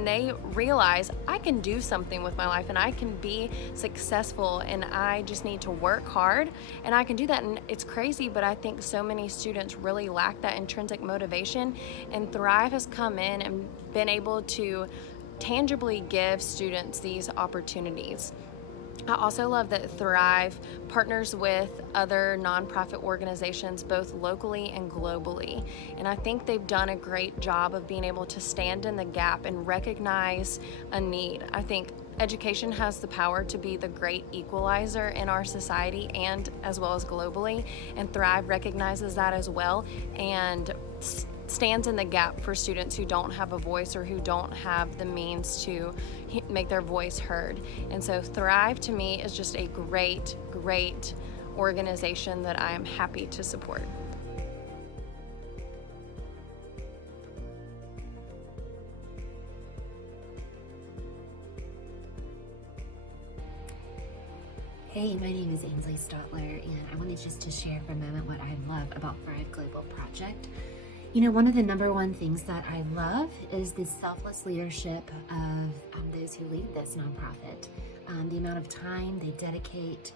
they realize, I can do something with my life and I can be successful, and I just need to work hard and I can do that. And it's crazy, but I think so many students really lack that intrinsic motivation, and Thrive has come in and been able to tangibly give students these opportunities. I also love that Thrive partners with other nonprofit organizations both locally and globally, and I think they've done a great job of being able to stand in the gap and recognize a need. I think education has the power to be the great equalizer in our society and as well as globally, and Thrive recognizes that as well and stands in the gap for students who don't have a voice or who don't have the means to make their voice heard. And so Thrive to me is just a great, great organization that I am happy to support. Hey, my name is Ainsley Stotler, and I wanted just to share for a moment what I love about Thrive Global Project. You know, one of the number one things that I love is the selfless leadership of those who lead this nonprofit. The amount of time they dedicate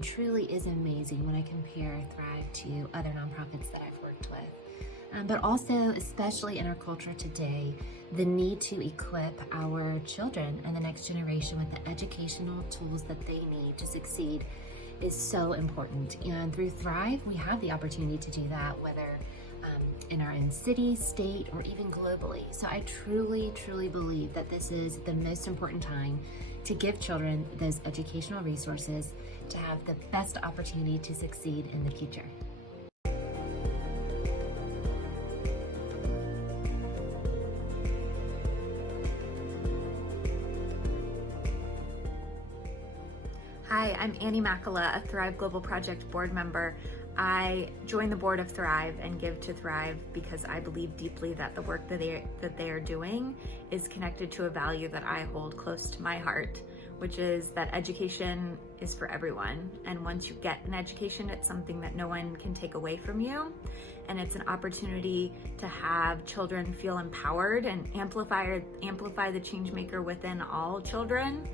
truly is amazing when I compare Thrive to other nonprofits that I've worked with. But also, especially in our culture today, the need to equip our children and the next generation with the educational tools that they need to succeed is so important. And through Thrive, we have the opportunity to do that, whether in our own city, state, or even globally. So I truly, truly believe that this is the most important time to give children those educational resources to have the best opportunity to succeed in the future. Hi, I'm Annie Makala, a Thrive Global Project board member. I joined the board of Thrive and Give to Thrive because I believe deeply that the work that they are doing is connected to a value that I hold close to my heart, which is that education is for everyone. And once you get an education, it's something that no one can take away from you. And it's an opportunity to have children feel empowered and amplify the change maker within all children.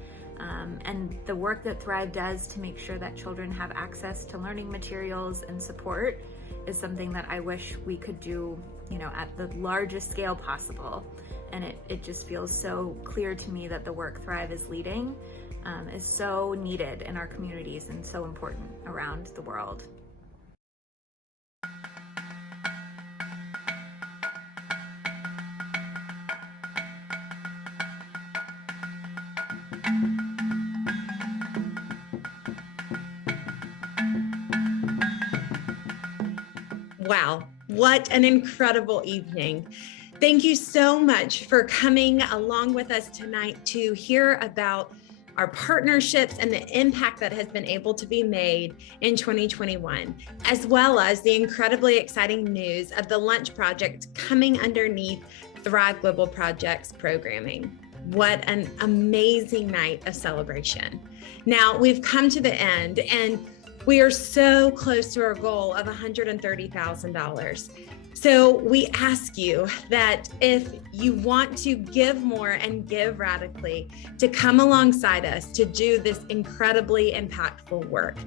And the work that Thrive does to make sure that children have access to learning materials and support is something that I wish we could do, at the largest scale possible. And it just feels so clear to me that the work Thrive is leading is so needed in our communities and so important around the world. Wow, what an incredible evening. Thank you so much for coming along with us tonight to hear about our partnerships and the impact that has been able to be made in 2021, as well as the incredibly exciting news of the Lunch Project coming underneath Thrive Global Project's programming. What an amazing night of celebration. Now we've come to the end, and we are so close to our goal of $130,000. So we ask you that if you want to give more and give radically, to come alongside us to do this incredibly impactful work.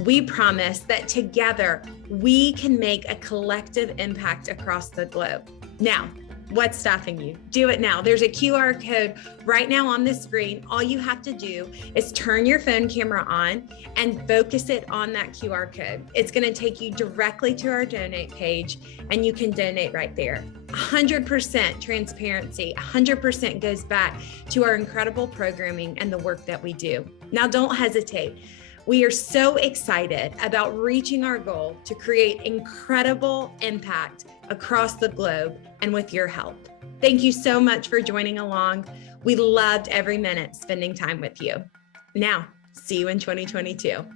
We promise that together we can make a collective impact across the globe. Now, what's stopping you? Do it now. There's a QR code right now on the screen. All you have to do is turn your phone camera on and focus it on that QR code. It's going to take you directly to our donate page, and you can donate right there. 100% transparency, 100% goes back to our incredible programming and the work that we do. Now, don't hesitate. We are so excited about reaching our goal to create incredible impact across the globe and with your help. Thank you so much for joining along. We loved every minute spending time with you. Now, see you in 2022.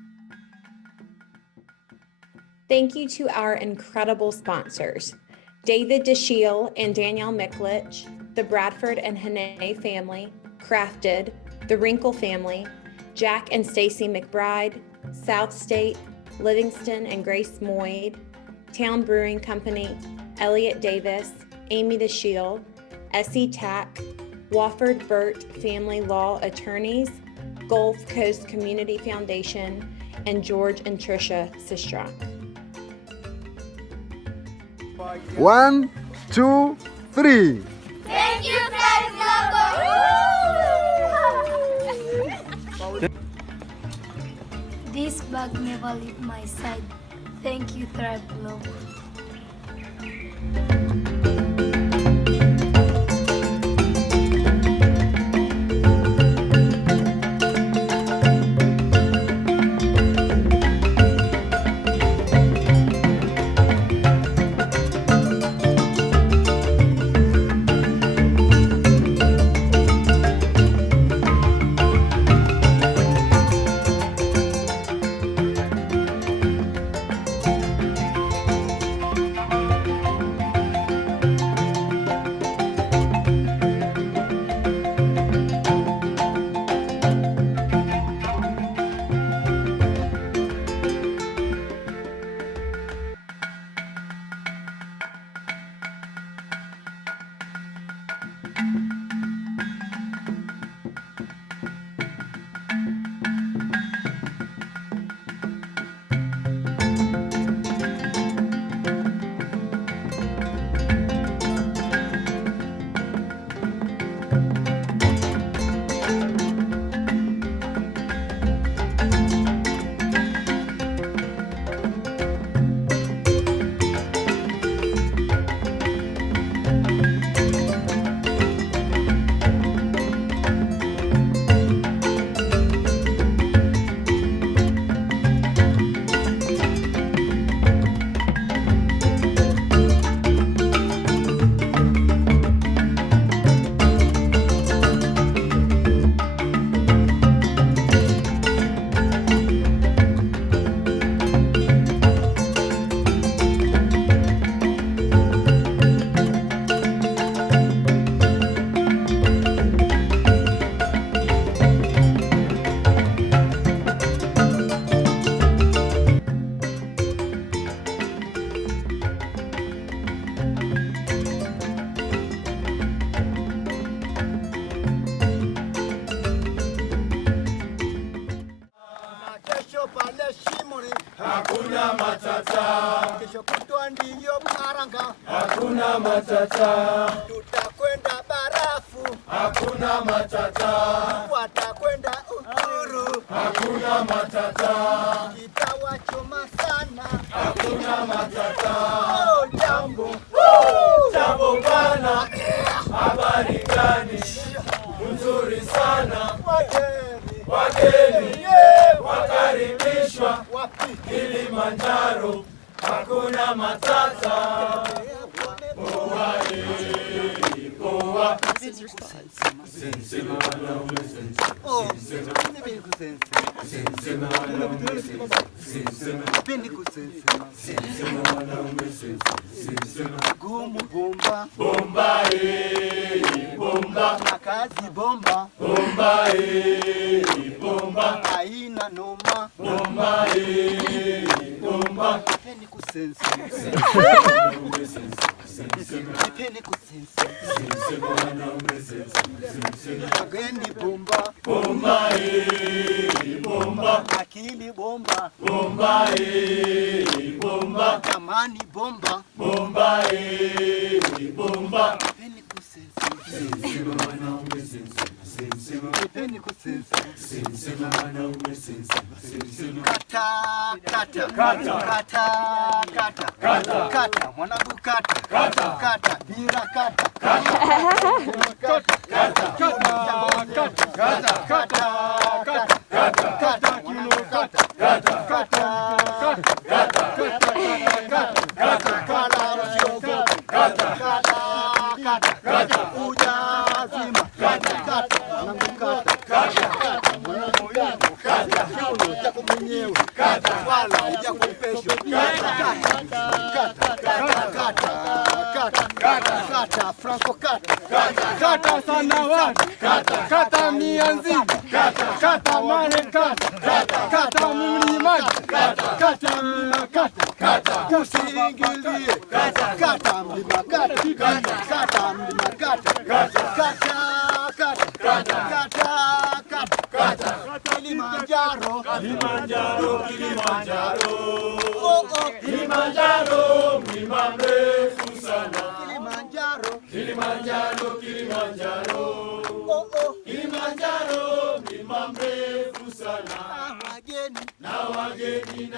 Thank you to our incredible sponsors, David DeShiel and Danielle Miklich, the Bradford and Hene family, Crafted, the Wrinkle family, Jack and Stacy McBride, South State, Livingston and Grace Moyd, Town Brewing Company, Elliot Davis, Amy DeShiel, Essie Tack, Wofford Burt Family Law Attorneys, Gulf Coast Community Foundation, and George and Tricia Sistra. 1, 2, 3. Thank you, Thrive Global. This bag never leave my side. Thank you, Thrive Global. hakuna matata. Kesho kutwa ndiyo Mharanga, Hakuna matata. tutakwenda barafu, Hakuna matata. watakwenda Ukuru, Hakuna matata. itawachoma sana, Hakuna matata. oh, jambo Jambo bwana, habari gani? Nzuri sana. Wageni wakaribishwa Kilimanjaro, hakuna matata. Poa poa. gumu bomba, Bomba bomba. makazi bomba, Bomba bomba. haina noma, Bomba bomba. nipeni kusensa, nipeni kusensa, wageni bomba, Bomba bomba. akili bomba, Bomba bomba. amani bomba, Bomba bomba. nipeni kusensa, nipeni kusensa, kata kata Kata. kata kata Kata. kata mwanangu kata Kata. kata bira kata Kata. kata Kata. kata kata kata Kata. kata mwanangu kata kata kata kata kala usiogope kata kata ujazima kata mwanangu kata kata mwanangu kata kiuno chako mwenyewe kata wala hujakopeshwa kata Franco kata Sanawati. kata mianzi kata Marekani kata mlimani kata usiingilie kata mlima kata mlima kata Kilimanjaro Kilimanjaro. oh oh Kilimanjaro, mlima mrefu sana. Kilimanjaro Kilimanjaro. oh oh Kilimanjaro, mlima mrefu sana. wageni Na wageni